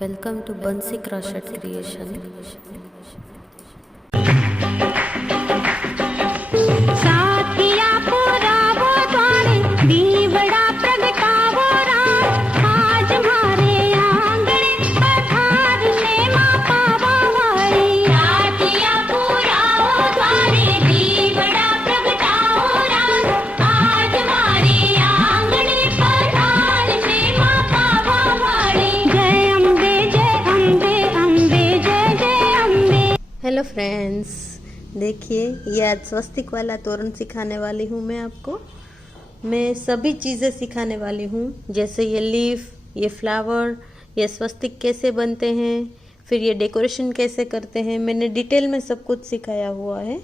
Welcome to Bansi Crochet Creation. साथिया पुरावो द्वारे दीवड़ा प्रगटावो राम आज हमारे आंगणे पधारने मां पावा वाली। साथिया पुरावो द्वारे दीवड़ा प्रगटावो राम आज हमारे आंगणे पधारने मां पावा वाली। जय अम्बे अम्बे जय जय अम्बे। हेलो फ्रेंड्स, देखिए ये आज स्वस्तिक वाला तोरण सिखाने वाली हूँ मैं आपको। मैं सभी चीज़ें सिखाने वाली हूँ, जैसे ये लीफ, ये फ्लावर, ये स्वस्तिक कैसे बनते हैं, फिर ये डेकोरेशन कैसे करते हैं। मैंने डिटेल में सब कुछ सिखाया हुआ है,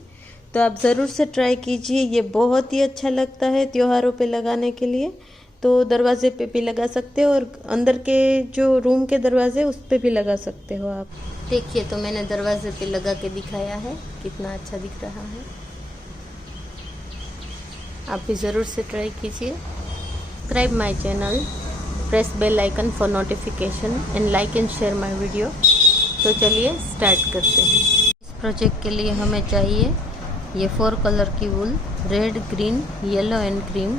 तो आप ज़रूर से ट्राई कीजिए। ये बहुत ही अच्छा लगता है त्योहारों पे लगाने के लिए। तो दरवाजे पे भी लगा सकते हो और अंदर के जो रूम के दरवाजे उस पे भी लगा सकते हो आप। देखिए, तो मैंने दरवाजे पे लगा के दिखाया है, कितना अच्छा दिख रहा है। आप भी ज़रूर से ट्राई कीजिए। Subscribe my channel, press bell icon for notification and like and share my video. तो चलिए स्टार्ट करते हैं। इस प्रोजेक्ट के लिए हमें चाहिए ये 4 कलर की wool, red, green, yellow and cream.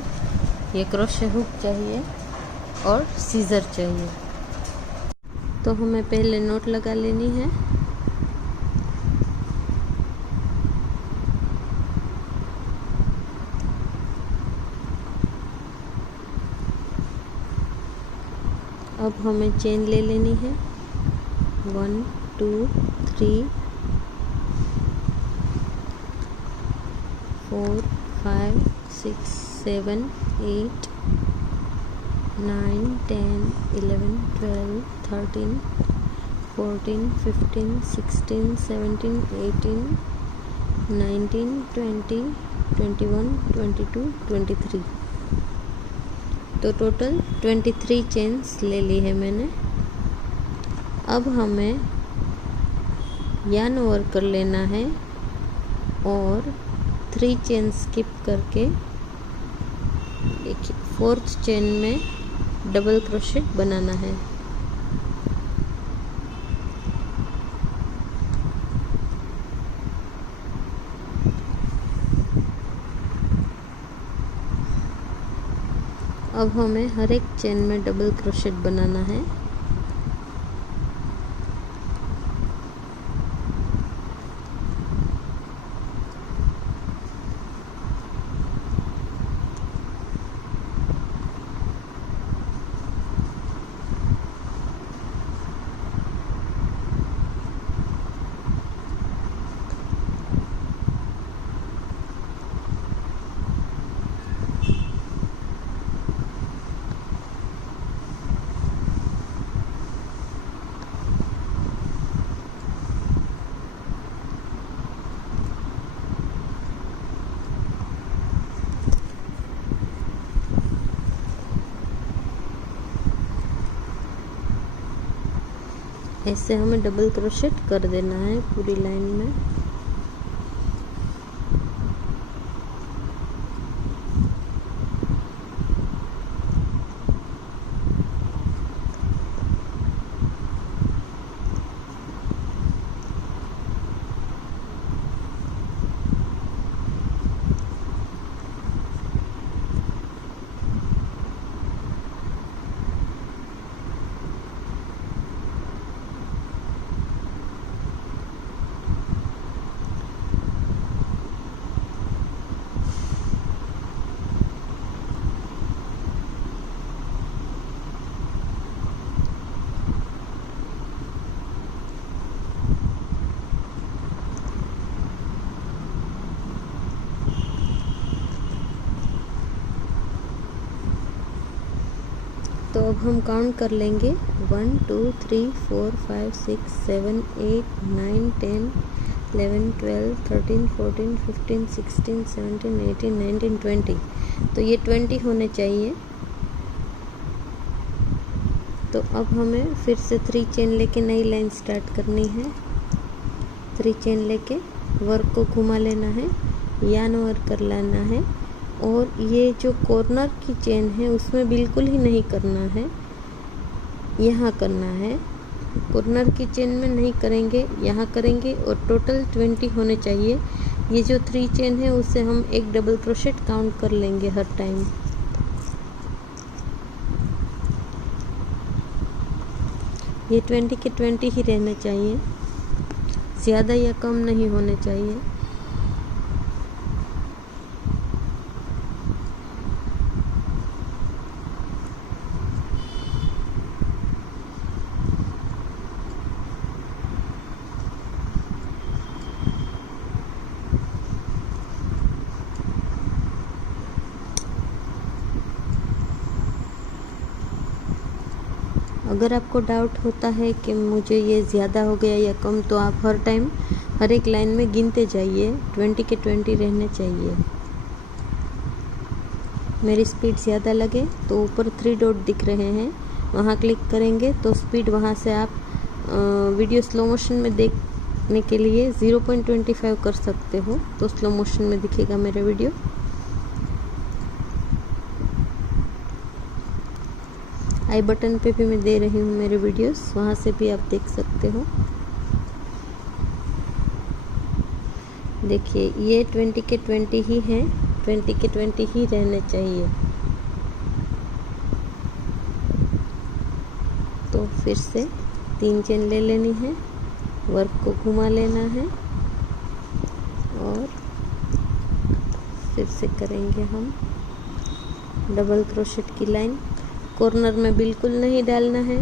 ये क्रोशे हुक चाहिए और सीजर चाहिए। तो हमें पहले नोट लगा लेनी है। अब हमें चेन ले लेनी है 1 2 3 4 5 6 7 8 9 10 11 12 13 14 15 16 17 18 19 20 21 22 23। तो टोटल 23 चेन्स ले ली है मैंने। अब हमें यार्न ओवर कर लेना है और 3 चेन स्किप करके एक 4th चेन में डबल क्रोशेट बनाना है। अब हमें हर एक चेन में डबल क्रोशेट बनाना है। ऐसे हमें डबल क्रोशेट कर देना है पूरी लाइन में। तो अब हम काउंट कर लेंगे 1 2 3 4 5 6 7 8 9 10 11 12 13 14 15 16 17 18 19 20। तो ये 20 होने चाहिए। तो अब हमें फिर से 3 चेन लेके नई लाइन स्टार्ट करनी है। 3 चेन लेके वर्क को घुमा लेना है, यार्न ओवर कर लेना है और ये जो कॉर्नर की चेन है उसमें बिल्कुल ही नहीं करना है, यहाँ करना है। कॉर्नर की चेन में नहीं करेंगे, यहाँ करेंगे और टोटल 20 होने चाहिए। ये जो 3 चेन है उससे हम एक डबल क्रोशेट काउंट कर लेंगे हर टाइम। ये 20 के 20 ही रहने चाहिए, ज़्यादा या कम नहीं होने चाहिए। अगर आपको डाउट होता है कि मुझे ये ज़्यादा हो गया या कम, तो आप हर टाइम हर एक लाइन में गिनते जाइए, 20 के 20 रहने चाहिए। मेरी स्पीड ज़्यादा लगे तो ऊपर 3 डॉट दिख रहे हैं, वहाँ क्लिक करेंगे तो स्पीड वहाँ से आप वीडियो स्लो मोशन में देखने के लिए 0.25 कर सकते हो, तो स्लो मोशन में दिखेगा मेरा वीडियो। आई बटन पे भी मैं दे रही हूँ मेरे वीडियोस, वहाँ से भी आप देख सकते हो। देखिए ये 20 के 20 ही हैं, 20 के 20 ही रहने चाहिए। तो फिर से 3 चेन ले लेनी है, वर्क को घुमा लेना है और फिर से करेंगे हम डबल क्रोशेट की लाइन। कॉर्नर में बिल्कुल नहीं डालना है,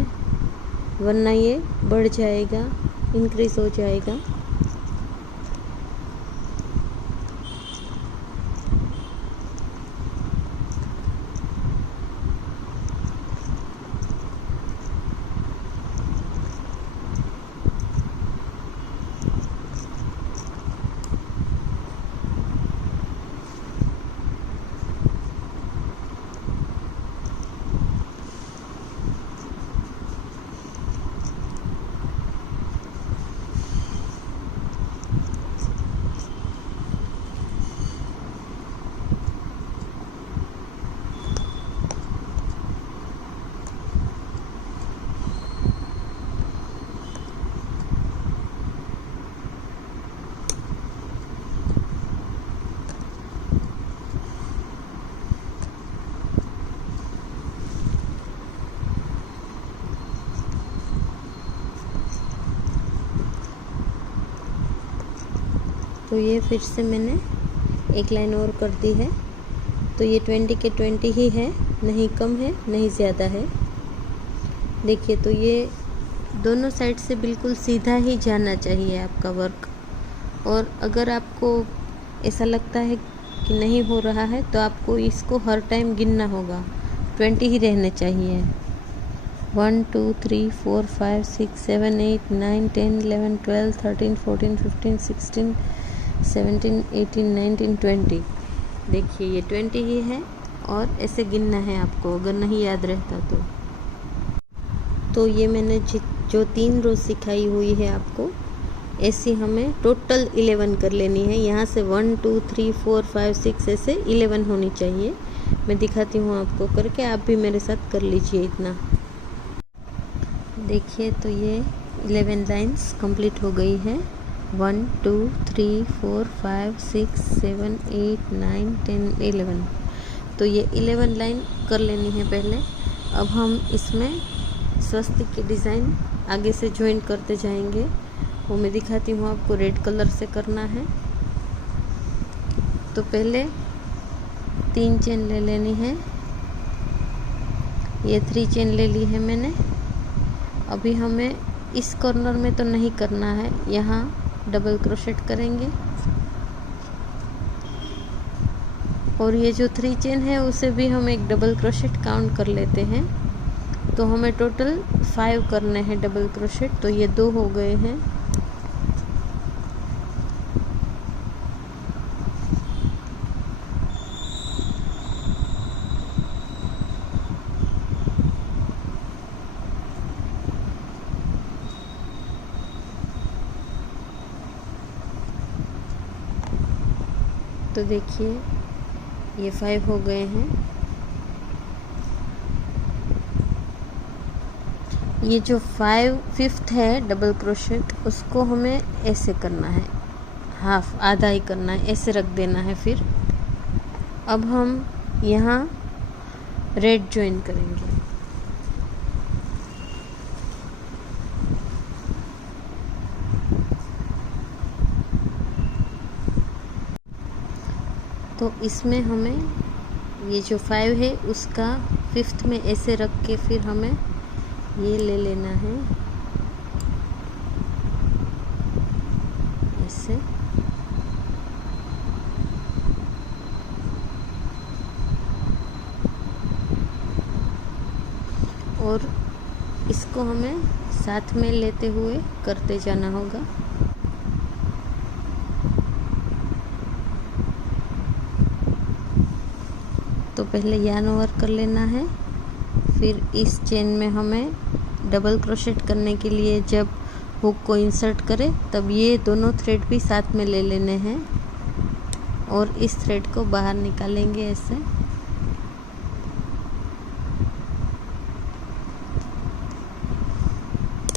वरना ये बढ़ जाएगा, इंक्रीज हो जाएगा। तो ये फिर से मैंने एक लाइन और कर दी है। तो ये 20 के 20 ही है, नहीं कम है नहीं ज़्यादा है। देखिए तो ये दोनों साइड से बिल्कुल सीधा ही जाना चाहिए आपका वर्क। और अगर आपको ऐसा लगता है कि नहीं हो रहा है तो आपको इसको हर टाइम गिनना होगा, 20 ही रहने चाहिए। 1 2 3 4 5 6 7 8 9 10 11 12 13 14 15 16 17 18 19 20। देखिए ये 20 ही है और ऐसे गिनना है आपको, अगर नहीं याद रहता तो ये मैंने जो 3 रोज सिखाई हुई है आपको, ऐसी हमें टोटल 11 कर लेनी है। यहाँ से 1 2 3 4 5 6 ऐसे 11 होनी चाहिए। मैं दिखाती हूँ आपको करके, आप भी मेरे साथ कर लीजिए इतना। देखिए तो ये 11 लाइंस कंप्लीट हो गई है। 1 2 3 4 5 6 7 8 9 10 11। तो ये 11 लाइन कर लेनी है पहले। अब हम इसमें स्वस्तिक की डिज़ाइन आगे से ज्वाइन करते जाएंगे, वो मैं दिखाती हूँ आपको। रेड कलर से करना है। तो पहले 3 चेन ले लेनी है, ये 3 चेन ले ली है मैंने। अभी हमें इस कॉर्नर में तो नहीं करना है, यहाँ डबल क्रोशेट करेंगे और ये जो 3 चेन है उसे भी हम एक डबल क्रोशेट काउंट कर लेते हैं। तो हमें टोटल 5 करने हैं डबल क्रोशेट, तो ये 2 हो गए हैं। तो देखिए ये 5 हो गए हैं। ये जो 5th है डबल क्रोशेट, उसको हमें ऐसे करना है, हाफ आधा ही करना है, ऐसे रख देना है। फिर अब हम यहाँ रेड ज्वाइन करेंगे। तो इसमें हमें ये जो 5 है उसका 5th में ऐसे रख के फिर हमें ये ले लेना है ऐसे, और इसको हमें साथ में लेते हुए करते जाना होगा। तो पहले yarn ओवर कर लेना है, फिर इस चेन में हमें डबल क्रोशेट करने के लिए जब हुक को इंसर्ट करें तब ये दोनों थ्रेड भी साथ में ले लेने हैं और इस थ्रेड को बाहर निकालेंगे ऐसे।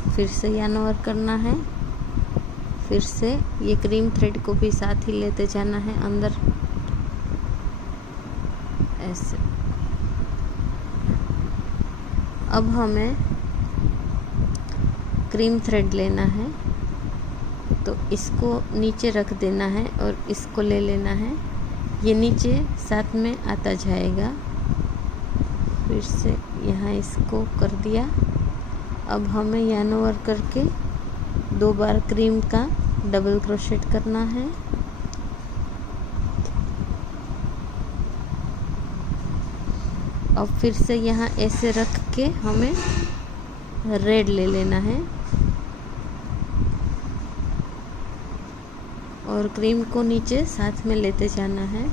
फिर से yarn ओवर करना है, फिर से ये क्रीम थ्रेड को भी साथ ही लेते जाना है अंदर ऐसे। अब हमें क्रीम थ्रेड लेना है, तो इसको नीचे रख देना है और इसको ले लेना है, ये नीचे साथ में आता जाएगा। फिर से यहाँ इसको कर दिया। अब हमें yarn ओवर करके 2 बार क्रीम का डबल क्रोशेट करना है। अब फिर से यहाँ ऐसे रख के हमें रेड ले लेना है और क्रीम को नीचे साथ में लेते जाना है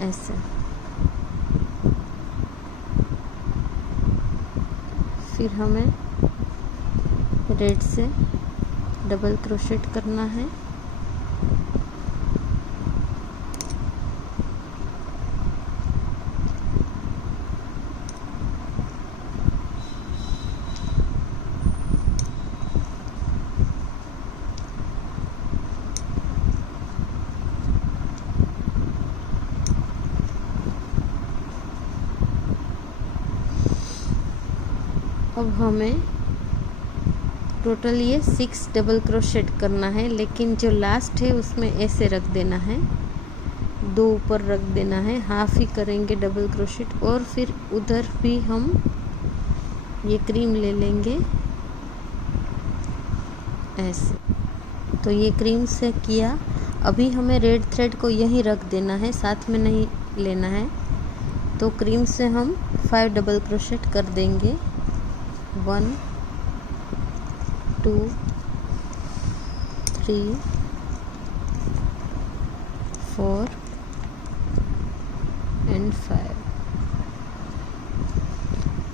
ऐसे। फिर हमें रेड से डबल क्रोशेट करना है। अब हमें टोटल ये 6 डबल क्रोशेट करना है, लेकिन जो लास्ट है उसमें ऐसे रख देना है, 2 ऊपर रख देना है, हाफ ही करेंगे डबल क्रोशेट। और फिर उधर भी हम ये क्रीम ले लेंगे ऐसे। तो ये क्रीम से किया। अभी हमें रेड थ्रेड को यहीं रख देना है, साथ में नहीं लेना है। तो क्रीम से हम 5 डबल क्रोशेट कर देंगे, 1 2 3 4 एंड 5।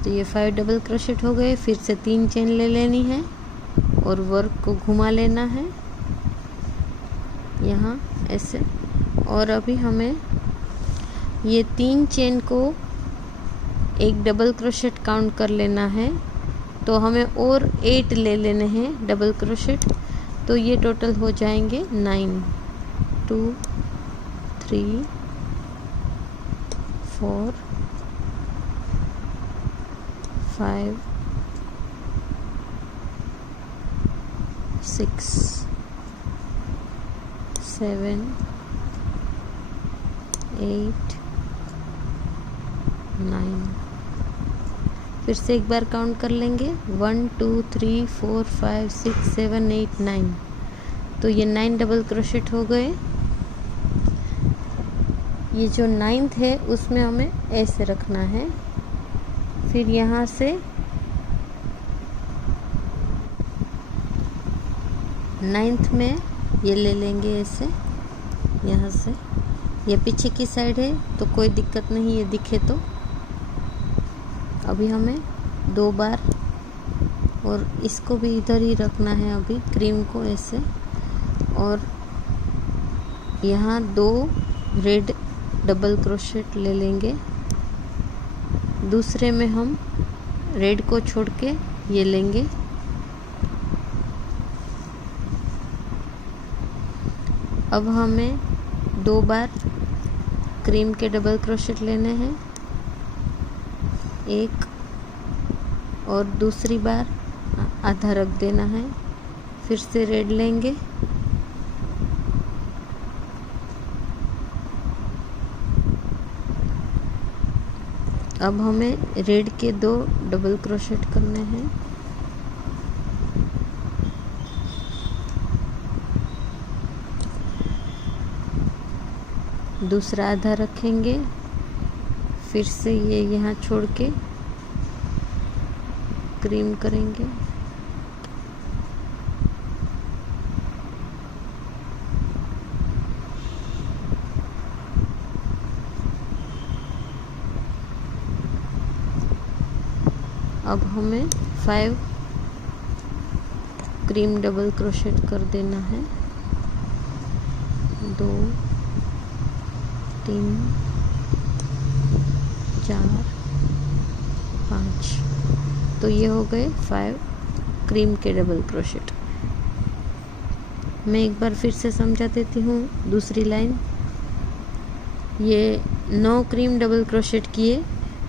तो ये 5 डबल क्रोशेट हो गए। फिर से 3 चेन ले लेनी है और वर्क को घुमा लेना है यहाँ ऐसे। और अभी हमें ये 3 चेन को एक डबल क्रोशेट काउंट कर लेना है, तो हमें और 8 ले लेने हैं डबल क्रोशेट। तो ये टोटल हो जाएंगे 9 2 3 4 5 6 7 8 9। फिर से एक बार काउंट कर लेंगे, 1 2 3 4 5 6 7 8 9। तो ये 9 डबल क्रोशेट हो गए। ये जो 9th है उसमें हमें ऐसे रखना है। फिर यहाँ से 9th में ये ले लेंगे ऐसे, यहाँ से। ये पीछे की साइड है तो कोई दिक्कत नहीं, ये दिखे तो। अभी हमें 2 बार, और इसको भी इधर ही रखना है अभी क्रीम को ऐसे। और यहाँ 2 रेड डबल क्रोशेट ले लेंगे। दूसरे में हम रेड को छोड़ के ये लेंगे। अब हमें 2 बार क्रीम के डबल क्रोशेट लेने हैं, एक और दूसरी बार आधा रख देना है। फिर से रेड लेंगे, अब हमें रेड के 2 डबल क्रोशेट करने हैं। दूसरा आधा रखेंगे, फिर से ये यहाँ छोड़ के क्रीम करेंगे। अब हमें 5 क्रीम डबल क्रोशेट कर देना है। 2 3 4 5, तो ये हो गए 5 क्रीम के डबल क्रोशेट। मैं एक बार फिर से समझा देती हूँ दूसरी लाइन। ये 9 क्रीम डबल क्रोशेट किए,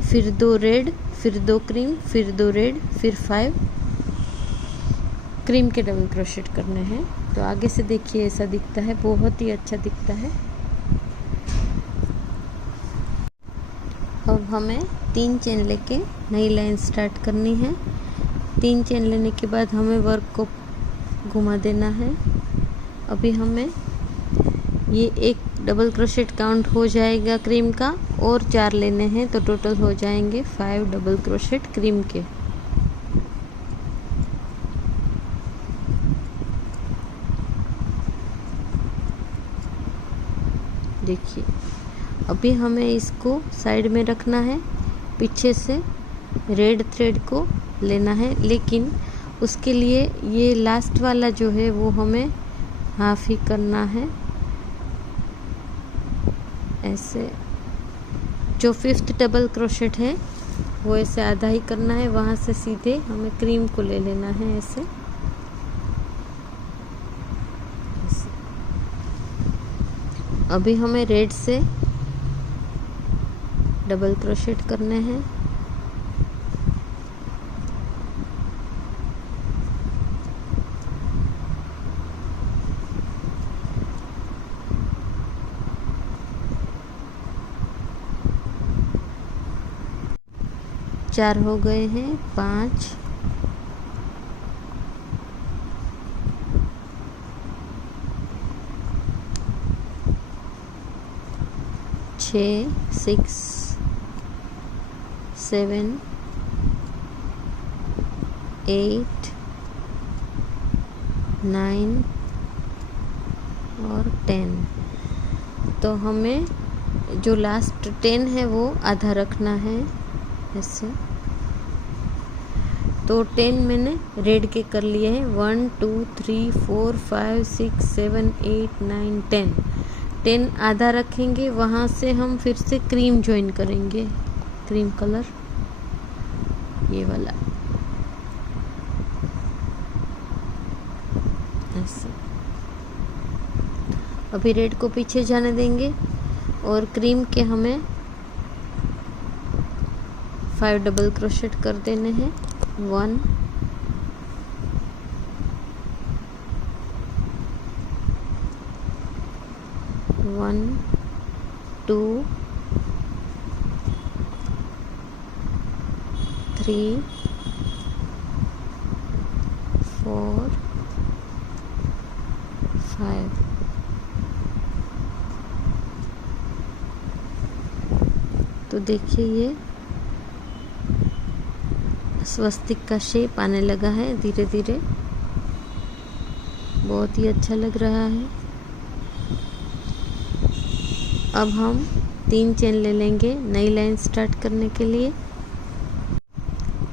फिर 2 रेड, फिर 2 क्रीम, फिर 2 रेड, फिर 5 क्रीम के डबल क्रोशेट करने हैं। तो आगे से देखिए ऐसा दिखता है, बहुत ही अच्छा दिखता है। अब हमें 3 चेन लेके नई लाइन स्टार्ट करनी है। 3 चेन लेने के बाद हमें वर्क को घुमा देना है। अभी हमें ये एक डबल क्रोशेट काउंट हो जाएगा क्रीम का, और 4 लेने हैं, तो टोटल हो जाएंगे 5 डबल क्रोशेट क्रीम के। देखिए अभी हमें इसको साइड में रखना है, पीछे से रेड थ्रेड को लेना है, लेकिन उसके लिए ये लास्ट वाला जो है वो हमें हाफ ही करना है। ऐसे जो 5th डबल क्रोशेट है वो ऐसे आधा ही करना है, वहाँ से सीधे हमें क्रीम को ले लेना है ऐसे। अभी हमें रेड से डबल क्रोशेट करने हैं। चार हो गए हैं, 5 6 6 7 8 9 और 10। तो हमें जो लास्ट 10 है वो आधा रखना है ऐसे। तो 10 मैंने रेड के कर लिए हैं, 1 2 3 4 5 6 7 8 9 10। 10 आधा रखेंगे, वहाँ से हम फिर से क्रीम ज्वाइन करेंगे, क्रीम कलर ये वाला ऐसे। अभी रेड को पीछे जाने देंगे और क्रीम के हमें 5 डबल क्रोशेट कर देने हैं। 1 1 2 3 4 5। तो देखिए ये स्वस्तिक का शेप आने लगा है धीरे धीरे, बहुत ही अच्छा लग रहा है। अब हम 3 चेन ले लेंगे नई लाइन स्टार्ट करने के लिए।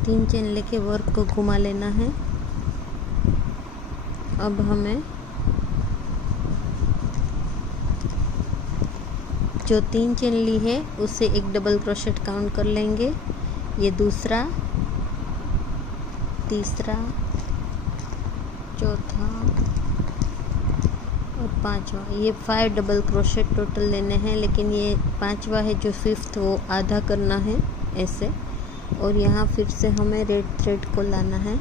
3 चेन लेके वर्क को घुमा लेना है। अब हमें जो 3 चेन ली है उससे एक डबल क्रोशेट काउंट कर लेंगे। ये दूसरा तीसरा, चौथा और पांचवा। ये 5 डबल क्रोशेट टोटल लेने हैं, लेकिन ये पांचवा है जो 5th, वो आधा करना है ऐसे। और यहाँ फिर से हमें रेड थ्रेड को लाना है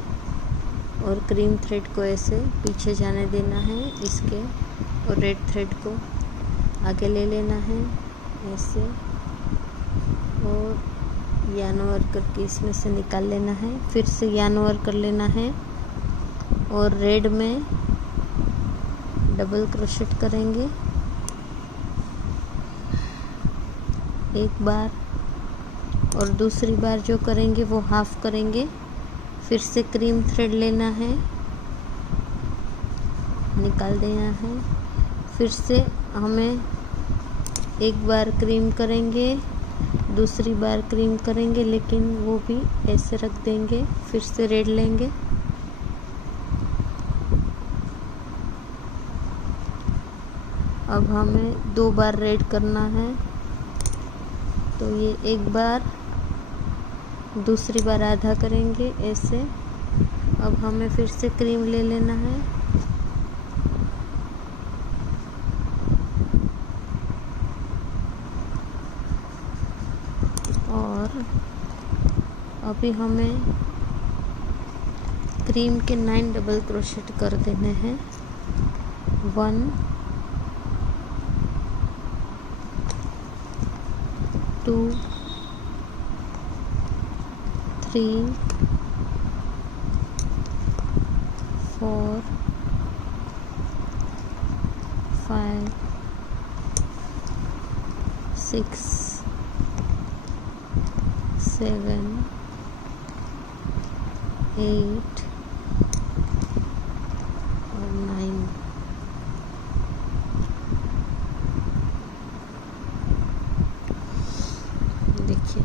और क्रीम थ्रेड को ऐसे पीछे जाने देना है इसके, और रेड थ्रेड को आगे ले लेना है ऐसे, और यार्न ओवर करके इसमें से निकाल लेना है। फिर से यार्न ओवर कर लेना है और रेड में डबल क्रोशेट करेंगे एक बार, और दूसरी बार जो करेंगे वो हाफ करेंगे। फिर से क्रीम थ्रेड लेना है, निकाल देना है। फिर से हमें एक बार क्रीम करेंगे, दूसरी बार क्रीम करेंगे, लेकिन वो भी ऐसे रख देंगे। फिर से रेड लेंगे, अब हमें 2 बार रेड करना है, तो ये एक बार, दूसरी बार आधा करेंगे ऐसे। अब हमें फिर से क्रीम ले लेना है और अभी हमें क्रीम के 9 डबल क्रोशेट कर देने हैं। 1 2 3 4 5 6 7 8 और 9। देखिए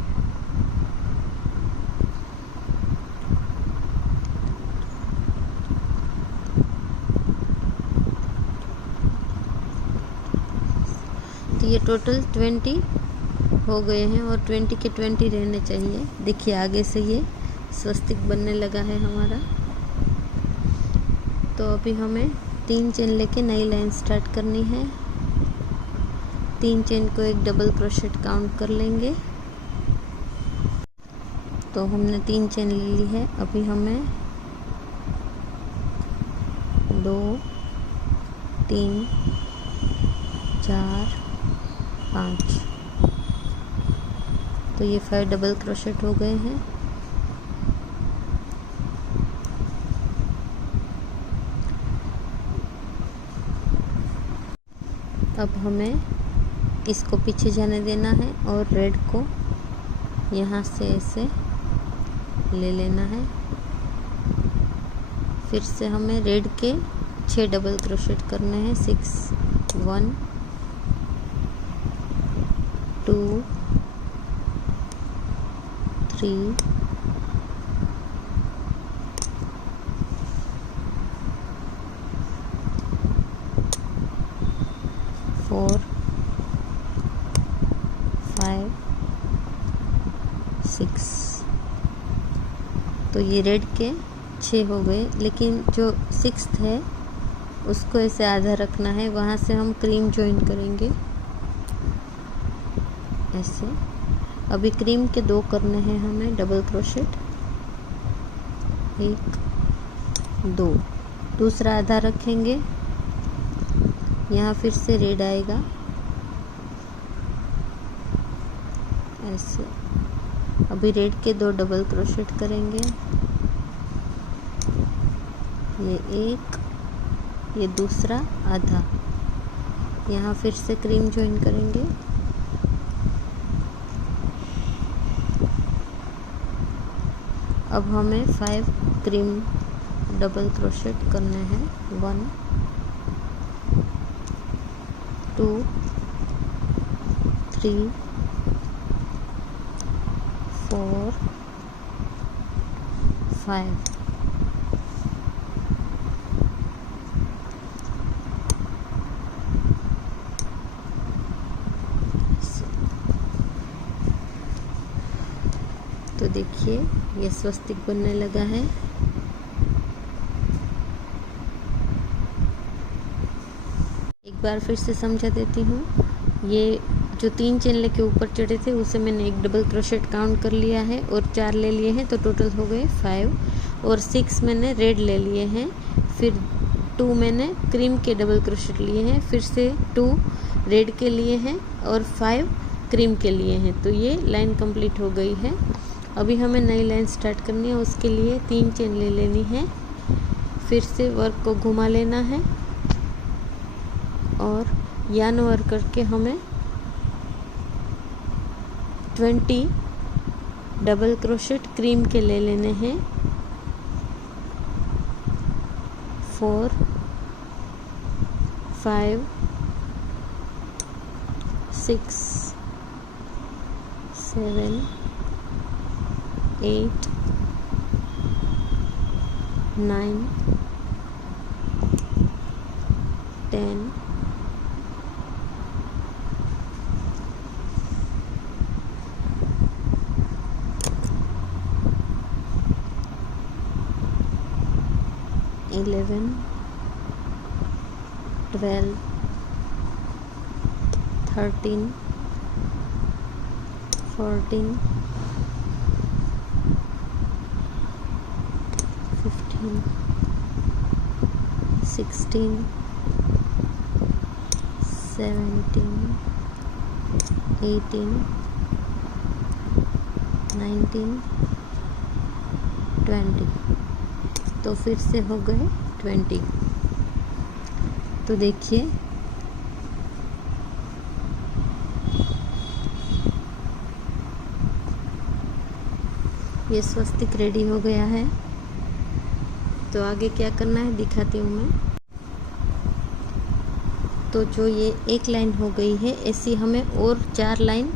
तो ये टोटल 20 हो गए हैं और 20 के 20 रहने चाहिए। देखिए आगे से ये स्वस्तिक बनने लगा है हमारा। तो अभी हमें 3 चेन लेके नई लाइन स्टार्ट करनी है। 3 चेन को एक डबल क्रोशेट काउंट कर लेंगे। तो हमने 3 चेन ले ली है। अभी हमें 2 3 4 5, तो ये 5 डबल क्रोशेट हो गए हैं। अब हमें इसको पीछे जाने देना है और रेड को यहाँ से ऐसे ले लेना है। फिर से हमें रेड के 6 डबल क्रोशेट करने हैं। 6 1 2 3 4 5 6। तो ये रेड के 6 हो गए, लेकिन जो 6th है उसको ऐसे आधा रखना है। वहाँ से हम क्रीम जॉइन करेंगे ऐसे। अभी क्रीम के 2 करने हैं हमें डबल क्रोशेट, 1 2। दूसरा आधा रखेंगे, यहाँ फिर से रेड आएगा ऐसे। अभी रेड के 2 डबल क्रोशेट करेंगे, ये 1, ये दूसरा आधा। यहाँ फिर से क्रीम जॉइन करेंगे, अब हमें 5 क्रीम डबल क्रोशेट करने हैं। 1 2 3 4 5। तो देखिए ये स्वस्तिक बनने लगा है। बार फिर से समझा देती हूँ। ये जो 3 चेन लेके ऊपर चढ़े थे उसे मैंने एक डबल क्रोशेट काउंट कर लिया है और 4 ले लिए हैं, तो टोटल हो गए 5 और 6 मैंने रेड ले लिए हैं। फिर 2 मैंने क्रीम के डबल क्रोशेट लिए हैं, फिर से 2 रेड के लिए हैं और 5 क्रीम के लिए हैं। तो ये लाइन कंप्लीट हो गई है। अभी हमें नई लाइन स्टार्ट करनी है, उसके लिए 3 चेन ले लेनी है, फिर से वर्क को घुमा लेना है और यार्न ओवर करके हमें 20 डबल क्रोशेट क्रीम के ले लेने हैं। 4 5 6 7 8 9 10 11 12 13 14 15 16 17 18 19 20। तो फिर से हो गए 20। तो देखिए ये स्वस्तिक रेडी हो गया है। तो आगे क्या करना है दिखाती हूँ मैं। तो जो ये एक लाइन हो गई है, ऐसी हमें और 4 लाइन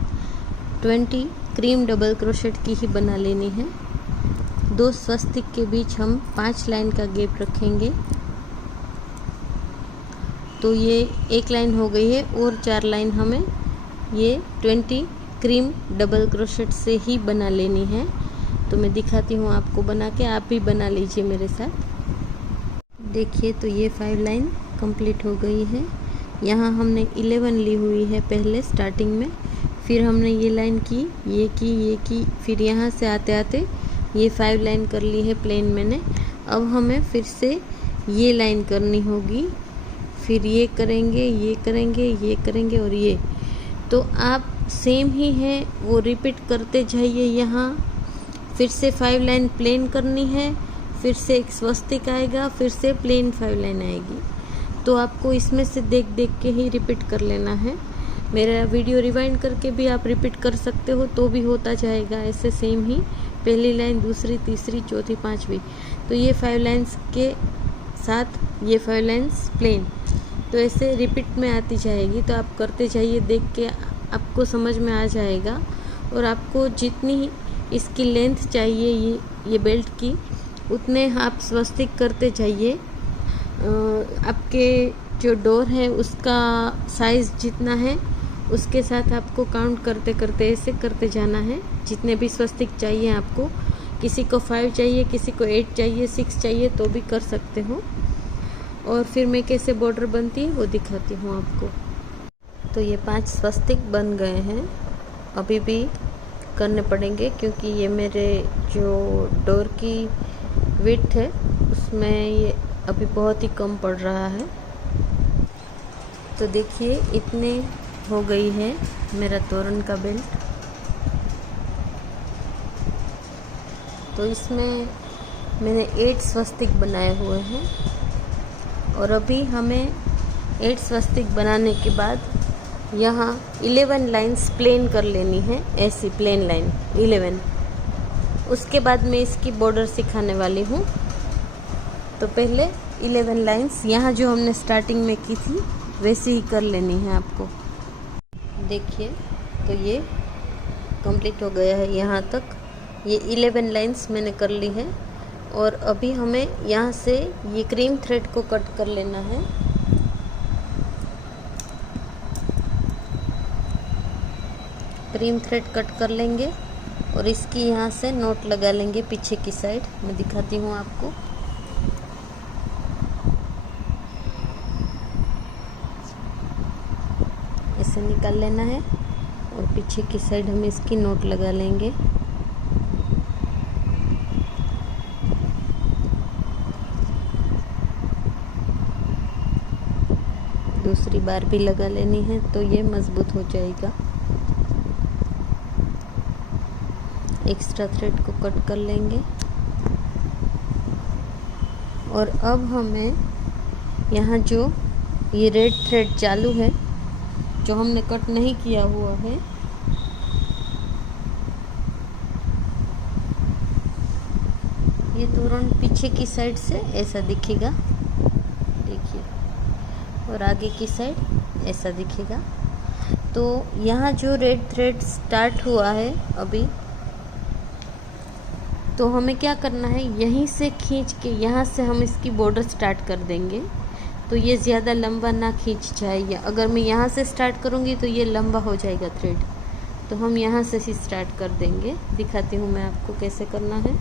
20 क्रीम डबल क्रोशेट की ही बना लेनी है। 2 स्वस्तिक के बीच हम 5 लाइन का गैप रखेंगे। तो ये एक लाइन हो गई है और 4 लाइन हमें ये 20 क्रीम डबल क्रोशेट से ही बना लेनी है। तो मैं दिखाती हूँ आपको बना के, आप भी बना लीजिए मेरे साथ। देखिए तो ये 5 लाइन कंप्लीट हो गई है। यहाँ हमने 11 ली हुई है पहले स्टार्टिंग में, फिर हमने ये लाइन की, ये की, फिर यहाँ से आते आते ये 5 लाइन कर ली है प्लेन मैंने। अब हमें फिर से ये लाइन करनी होगी, फिर ये करेंगे, ये करेंगे, ये करेंगे और ये। तो आप सेम ही है वो रिपीट करते जाइए। यहाँ फिर से 5 लाइन प्लेन करनी है, फिर से एक स्वस्तिक आएगा, फिर से प्लेन 5 लाइन आएगी। तो आपको इसमें से देख देख के ही रिपीट कर लेना है। मेरा वीडियो रिवाइंड करके भी आप रिपीट कर सकते हो, तो भी होता जाएगा ऐसे सेम ही। पहली लाइन, दूसरी, तीसरी, चौथी, पांचवी। तो ये 5 लाइन्स के साथ ये 5 लाइन्स प्लेन, तो ऐसे रिपीट में आती जाएगी। तो आप करते जाइए, देख के आपको समझ में आ जाएगा। और आपको जितनी इसकी लेंथ चाहिए ये बेल्ट की, उतने आप स्वस्तिक करते जाइए। आपके जो डोर है उसका साइज़ जितना है उसके साथ आपको काउंट करते करते ऐसे करते जाना है। जितने भी स्वस्तिक चाहिए आपको, किसी को 5 चाहिए, किसी को 8 चाहिए, 6 चाहिए, तो भी कर सकते हो। और फिर मैं कैसे बॉर्डर बनती है वो दिखाती हूँ आपको। तो ये 5 स्वस्तिक बन गए हैं। अभी भी करने पड़ेंगे क्योंकि ये मेरे जो डोर की विड्थ है उसमें ये अभी बहुत ही कम पड़ रहा है। तो देखिए इतने हो गई है मेरा तोरण का बेल्ट। तो इसमें मैंने 8 स्वस्तिक बनाए हुए हैं और अभी हमें 8 स्वस्तिक बनाने के बाद यहाँ 11 लाइंस प्लेन कर लेनी है, ऐसी प्लेन लाइन 11। उसके बाद मैं इसकी बॉर्डर सिखाने वाली हूँ। तो पहले 11 लाइंस यहाँ जो हमने स्टार्टिंग में की थी वैसे ही कर लेनी है आपको। देखिए तो ये कंप्लीट हो गया है यहाँ तक। ये 11 लाइंस मैंने कर ली है और अभी हमें यहाँ से ये क्रीम थ्रेड को कट कर लेना है। क्रीम थ्रेड कट कर लेंगे और इसकी यहाँ से नोट लगा लेंगे पीछे की साइड। मैं दिखाती हूँ आपको। ऐसे निकाल लेना है और पीछे की साइड हम इसकी नोट लगा लेंगे। दूसरी बार भी लगा लेनी है तो ये मजबूत हो जाएगा। एक्स्ट्रा थ्रेड को कट कर लेंगे और अब हमें यहाँ जो ये रेड थ्रेड चालू है जो हमने कट नहीं किया हुआ है, ये तोरण पीछे की साइड से ऐसा दिखेगा, देखिए, और आगे की साइड ऐसा दिखेगा। तो यहाँ जो रेड थ्रेड स्टार्ट हुआ है अभी, तो हमें क्या करना है, यहीं से खींच के यहाँ से हम इसकी बॉर्डर स्टार्ट कर देंगे। तो ये ज़्यादा लंबा ना खींच जाए, अगर मैं यहाँ से स्टार्ट करूँगी तो ये लंबा हो जाएगा थ्रेड, तो हम यहाँ से ही स्टार्ट कर देंगे। दिखाती हूँ मैं आपको कैसे करना है।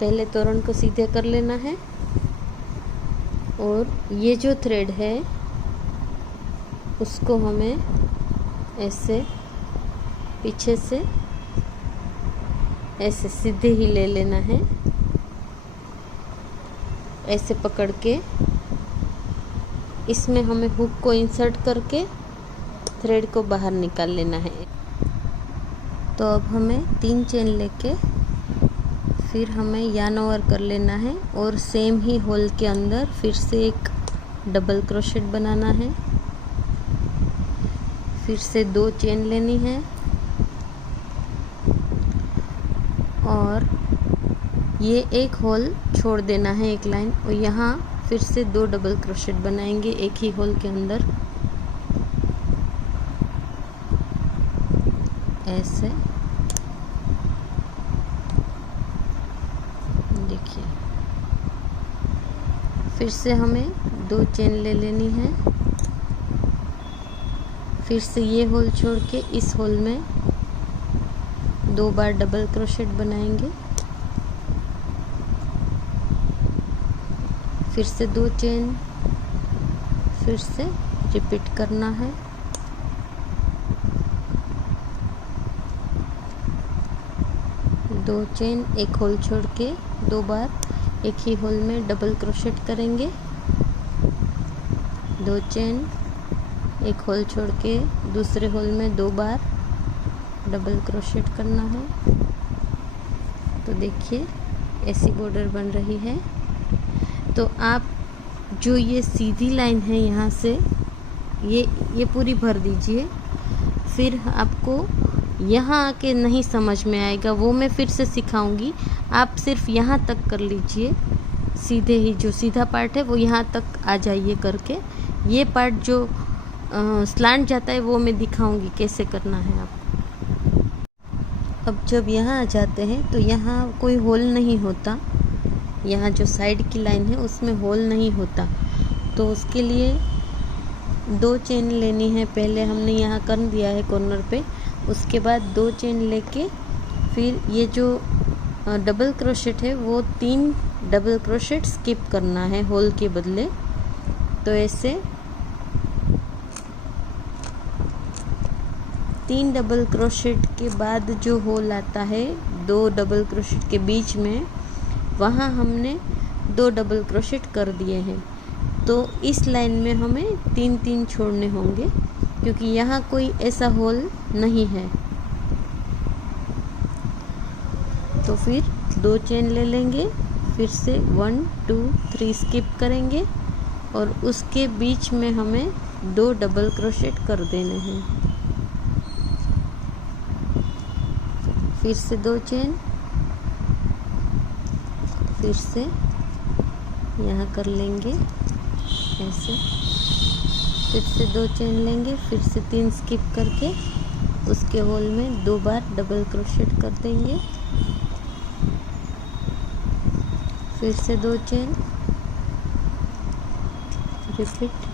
पहले तोरण को सीधे कर लेना है और ये जो थ्रेड है उसको हमें ऐसे पीछे से ऐसे सीधे ही ले लेना है, ऐसे पकड़ के इसमें हमें हुक को इंसर्ट करके थ्रेड को बाहर निकाल लेना है। तो अब हमें 3 चेन लेके फिर हमें यार्न ओवर कर लेना है और सेम ही होल के अंदर फिर से एक डबल क्रोशेट बनाना है। फिर से 2 चेन लेनी है और ये एक होल छोड़ देना है, एक लाइन, और यहाँ फिर से 2 डबल क्रोशेट बनाएंगे एक ही होल के अंदर, ऐसे। देखिए, फिर से हमें 2 चेन ले लेनी है, फिर से ये होल छोड़ के इस होल में 2 बार डबल क्रोशेट बनाएंगे, फिर से 2 चेन, फिर से रिपीट करना है। दो चेन, एक होल छोड़ के 2 बार एक ही होल में डबल क्रोशेट करेंगे, 2 चेन, एक होल छोड़ के दूसरे होल में 2 बार डबल क्रोशेट करना है। तो देखिए ऐसी बॉर्डर बन रही है। तो आप जो ये सीधी लाइन है यहाँ से ये पूरी भर दीजिए। फिर आपको यहाँ आके नहीं समझ में आएगा, वो मैं फिर से सिखाऊंगी। आप सिर्फ यहाँ तक कर लीजिए, सीधे ही जो सीधा पार्ट है वो यहाँ तक आ जाइए करके। ये पार्ट जो स्लांट जाता है वो मैं दिखाऊंगी कैसे करना है आपको। अब जब यहाँ आ जाते हैं तो यहाँ कोई होल नहीं होता, यहाँ जो साइड की लाइन है उसमें होल नहीं होता। तो उसके लिए 2 चेन लेनी है, पहले हमने यहाँ कर दिया है कॉर्नर पे। उसके बाद 2 चेन लेके फिर ये जो डबल क्रोशेट है वो 3 डबल क्रोशेट स्किप करना है होल के बदले। तो ऐसे 3 डबल क्रोशेट के बाद जो होल आता है 2 डबल क्रोशेट के बीच में, वहाँ हमने 2 डबल क्रोशेट कर दिए हैं। तो इस लाइन में हमें 3-3 छोड़ने होंगे क्योंकि यहाँ कोई ऐसा होल नहीं है। तो फिर 2 चेन ले लेंगे, फिर से 1 2 3 स्किप करेंगे और उसके बीच में हमें 2 डबल क्रोशेट कर देने हैं। फिर से 2 चेन, फिर से यहाँ कर लेंगे ऐसे, फिर से 2 चेन लेंगे, फिर से 3 स्किप करके उसके होल में 2 बार डबल क्रोशेट कर देंगे, फिर से 2 चेन, रिपीट,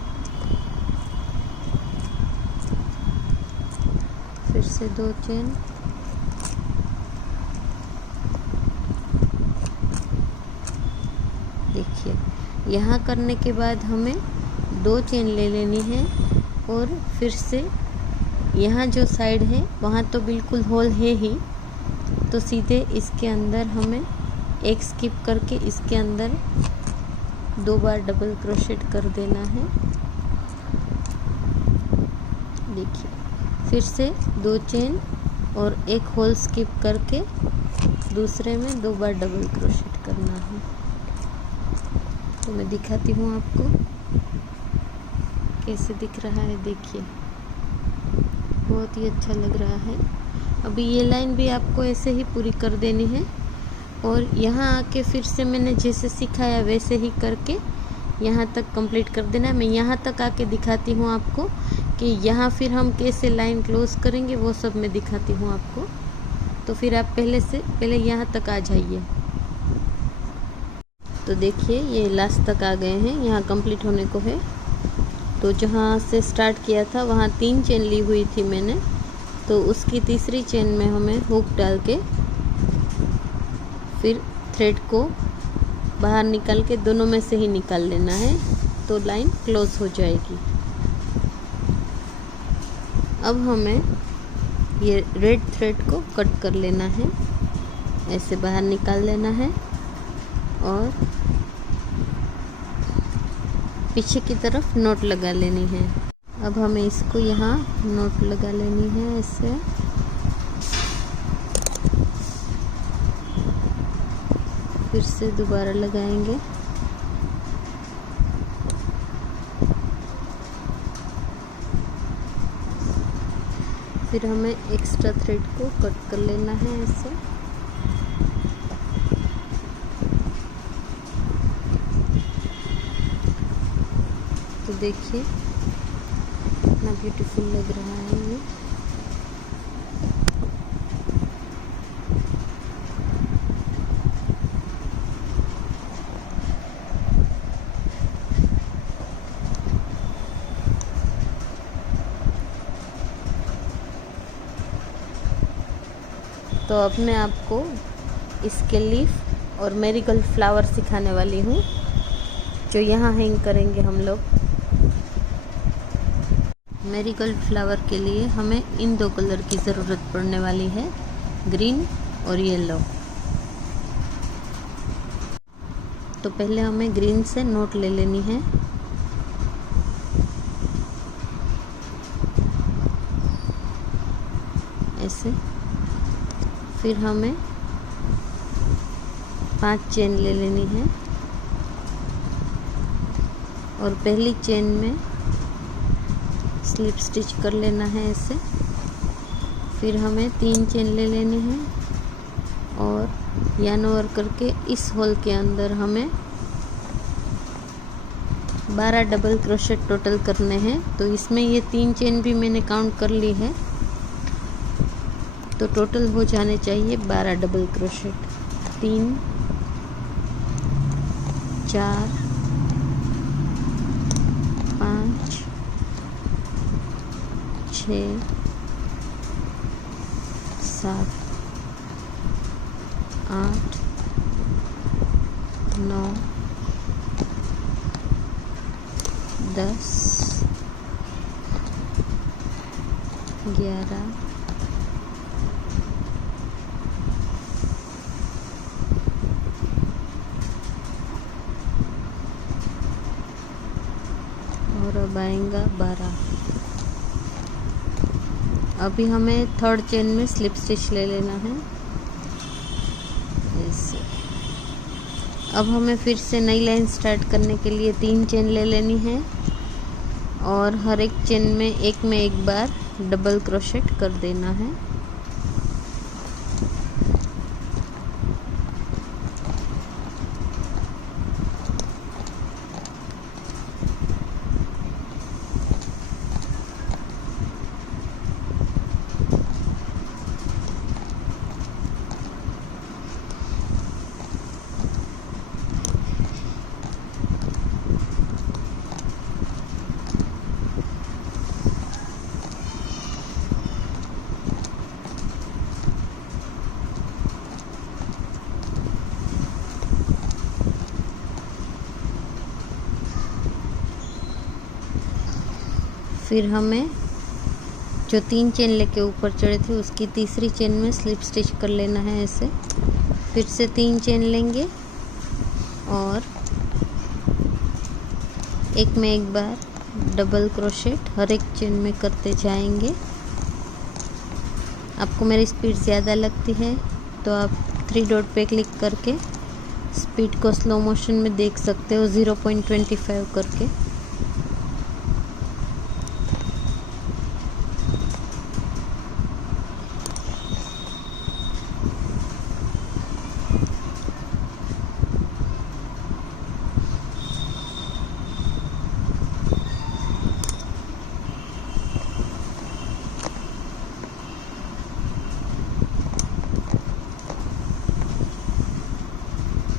फिर से 2 चेन, देखिए यहाँ करने के बाद हमें 2 चेन ले लेनी है, और फिर से यहाँ जो साइड है वहाँ तो बिल्कुल होल है ही, तो सीधे इसके अंदर हमें एक स्किप करके इसके अंदर 2 बार डबल क्रोशेट कर देना है। देखिए, फिर से 2 चेन और एक होल स्किप करके दूसरे में 2 बार डबल क्रोशेट करना है। तो मैं दिखाती हूँ आपको कैसे दिख रहा है। देखिए, बहुत ही अच्छा लग रहा है। अभी ये लाइन भी आपको ऐसे ही पूरी कर देनी है और यहाँ आके फिर से मैंने जैसे सिखाया वैसे ही करके यहाँ तक कंप्लीट कर देना है। मैं यहाँ तक आके दिखाती हूँ आपको कि यहाँ फिर हम कैसे लाइन क्लोज करेंगे, वो सब मैं दिखाती हूँ आपको। तो फिर आप पहले यहाँ तक आ जाइए। तो देखिए, ये लास्ट तक आ गए हैं, यहाँ कंप्लीट होने को है। तो जहाँ से स्टार्ट किया था वहाँ 3 चेन ली हुई थी मैंने, तो उसकी तीसरी चेन में हमें हुक डाल के फिर थ्रेड को बाहर निकाल के दोनों में से ही निकाल लेना है, तो लाइन क्लोज हो जाएगी। अब हमें ये रेड थ्रेड को कट कर लेना है, ऐसे बाहर निकाल लेना है और पीछे की तरफ नोट लगा लेनी है। अब हमें इसको यहाँ नोट लगा लेनी है ऐसे। फिर से दोबारा लगाएंगे। फिर हमें एक्स्ट्रा थ्रेड को कट कर लेना है ऐसे। तो देखिए कितना ब्यूटीफुल लग रहा है ये। तो अब मैं आपको इसके लीफ और मैरीगोल्ड फ्लावर सिखाने वाली हूँ, जो यहाँ हैंग करेंगे हम लोग। मैरीगोल्ड फ्लावर के लिए हमें इन 2 कलर की ज़रूरत पड़ने वाली है, ग्रीन और येलो। तो पहले हमें ग्रीन से नोट ले लेनी है। ऐसे। फिर हमें 5 चेन ले लेनी है और पहली चेन में स्लिप स्टिच कर लेना है ऐसे। फिर हमें 3 चेन ले लेनी है और यार्न ओवर करके इस होल के अंदर हमें 12 डबल क्रोशेट टोटल करने हैं। तो इसमें ये 3 चेन भी मैंने काउंट कर ली है, तो टोटल हो जाने चाहिए 12 डबल क्रोशेट। 3 4 5 6 7 8 9 10 11 और अब आएगा 12। अभी हमें 3rd चेन में स्लिप स्टिच ले लेना है ऐसे। अब हमें फिर से नई लाइन स्टार्ट करने के लिए 3 चेन ले लेनी है और हर एक चेन में एक बार डबल क्रोशेट कर देना है। फिर हमें जो 3 चेन लेके ऊपर चढ़े थे उसकी तीसरी चेन में स्लिप स्टिच कर लेना है ऐसे। फिर से 3 चेन लेंगे और एक में एक बार डबल क्रोशेट हर एक चेन में करते जाएंगे। आपको मेरी स्पीड ज़्यादा लगती है तो आप 3 डॉट पे क्लिक करके स्पीड को स्लो मोशन में देख सकते हो 0.25 करके।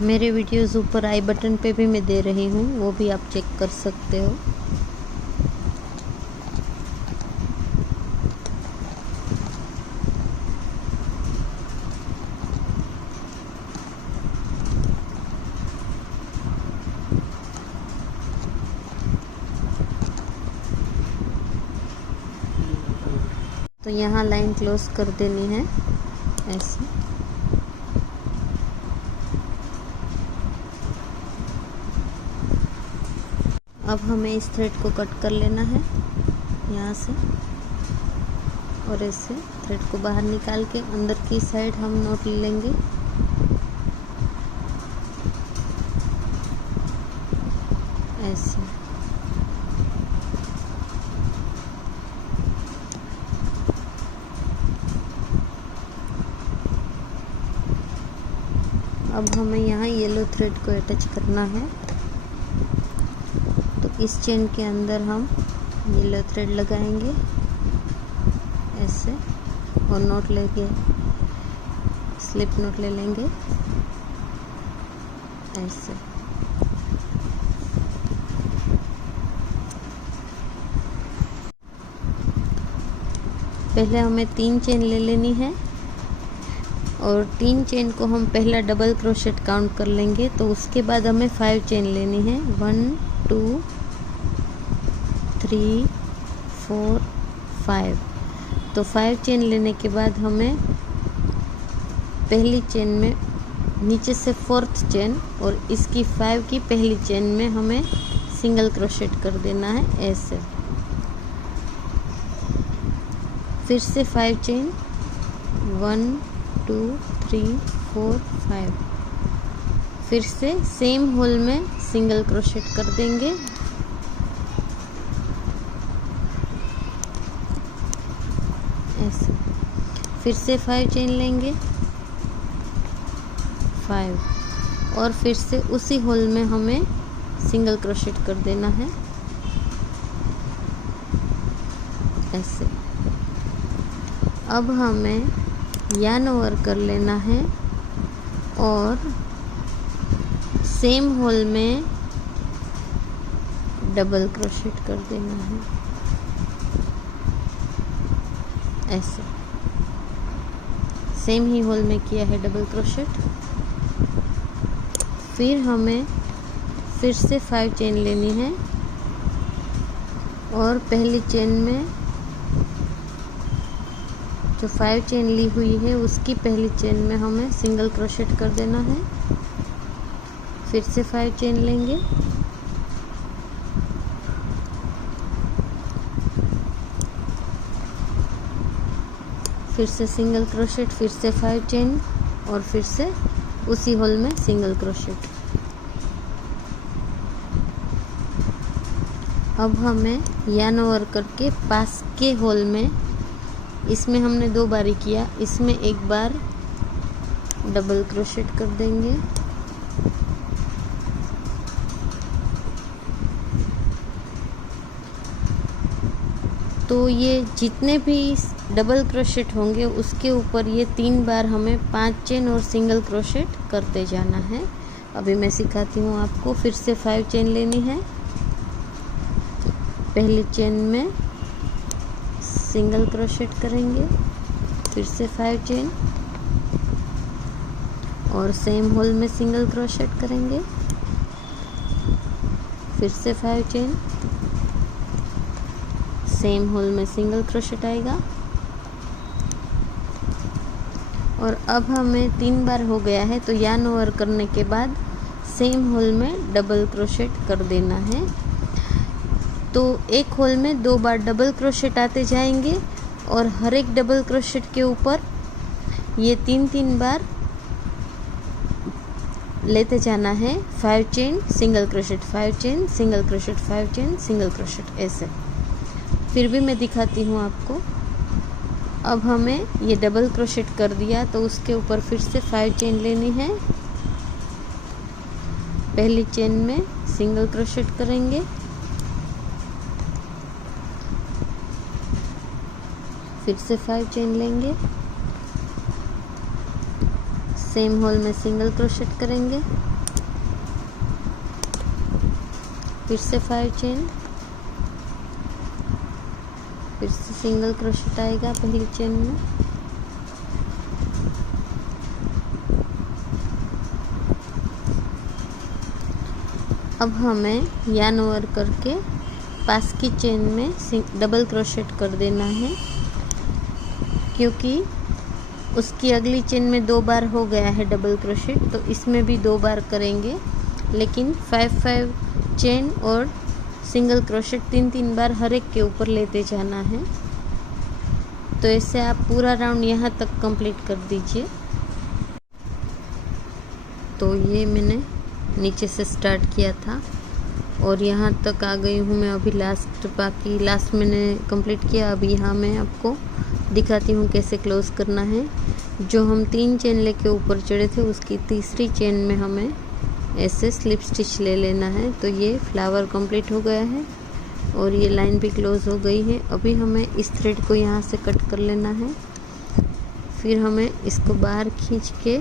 मेरे वीडियोस ऊपर आई बटन पे भी मैं दे रही हूँ, वो भी आप चेक कर सकते हो। तो यहाँ लाइन क्लोज कर देनी है ऐसे। अब हमें इस थ्रेड को कट कर लेना है यहाँ से और ऐसे थ्रेड को बाहर निकाल के अंदर की साइड हम नॉट ले लेंगे। ऐसे अब हमें यहाँ येलो थ्रेड को अटैच करना है। तो इस चेन के अंदर हम येलो थ्रेड लगाएंगे ऐसे और नॉट लेके स्लिप नॉट ले लेंगे ऐसे। पहले हमें 3 चेन ले लेनी है और 3 चेन को हम पहला डबल क्रोशेट काउंट कर लेंगे। तो उसके बाद हमें 5 चेन लेनी है। 1 2 3 4 5। तो 5 चेन लेने के बाद हमें पहली चेन में नीचे से 4th चेन और इसकी 5 की पहली चेन में हमें सिंगल क्रोशेट कर देना है ऐसे। फिर से 5 चेन 1 2 3 4 5। फिर से सेम होल में सिंगल क्रोशेट कर देंगे ऐसे। फिर से 5 चेन लेंगे 5 और फिर से उसी होल में हमें सिंगल क्रोशेट कर देना है ऐसे। अब हमें यार्न ओवर कर लेना है और सेम होल में डबल क्रोशेट कर देना है ऐसे। सेम ही होल में किया है डबल क्रोशेट। फिर हमें फिर से 5 चेन लेनी है और पहली चेन में जो 5 चेन ली हुई है उसकी पहली चेन में हमें सिंगल क्रोशेट कर देना है। फिर से 5 चेन लेंगे फिर से सिंगल क्रोशेट, फिर से 5 चेन और फिर से उसी होल में सिंगल क्रोशेट। अब हमें यार्न ओवर करके पास के होल में, इसमें हमने 2 बारी किया, इसमें एक बार डबल क्रोशेट कर देंगे तो ये जितने भी डबल क्रोशेट होंगे उसके ऊपर ये 3 बार हमें 5 चेन और सिंगल क्रोशेट करते जाना है। अभी मैं सिखाती हूँ आपको। फिर से 5 चेन लेनी है, पहली चेन में सिंगल क्रोशेट करेंगे, फिर से 5 चेन और सेम होल में सिंगल क्रोशेट करेंगे, फिर से 5 चेन, सेम होल में सिंगल क्रोशेट आएगा। और अब हमें 3 बार हो गया है, तो यार्न ओवर करने के बाद सेम होल में डबल क्रोशेट कर देना है। तो एक होल में 2 बार डबल क्रोशेट आते जाएंगे और हर एक डबल क्रोशेट के ऊपर ये 3 बार लेते जाना है 5 chain single crochet, 5 chain single crochet, 5 chain single crochet, ऐसे। फिर भी मैं दिखाती हूँ आपको। अब हमें ये डबल क्रोशेट कर दिया, तो उसके ऊपर फिर से 5 चेन लेनी है। पहली चेन में सिंगल क्रोशेट करेंगे, फिर से 5 चेन लेंगे, सेम होल में सिंगल क्रोशेट करेंगे, फिर से 5 चेन, फिर से सिंगल क्रोशेट आएगा पहली चेन में, अब हमें यार्न ओवर करके पास की चेन में डबल क्रोशेट कर देना है, क्योंकि उसकी अगली चेन में 2 बार हो गया है डबल क्रोशेट, तो इसमें भी 2 बार करेंगे, लेकिन 5 चेन और सिंगल क्रोशेट 3 बार हर एक के ऊपर लेते जाना है। तो ऐसे आप पूरा राउंड यहाँ तक कंप्लीट कर दीजिए। तो ये मैंने नीचे से स्टार्ट किया था और यहाँ तक आ गई हूँ मैं। अभी लास्ट मैंने कंप्लीट किया। अभी यहाँ मैं आपको दिखाती हूँ कैसे क्लोज करना है। जो हम 3 चेन लेके ऊपर चढ़े थे, उसकी तीसरी चेन में हमें ऐसे स्लिप स्टिच ले लेना है। तो ये फ्लावर कंप्लीट हो गया है और ये लाइन भी क्लोज हो गई है। अभी हमें इस थ्रेड को यहाँ से कट कर लेना है, फिर हमें इसको बाहर खींच के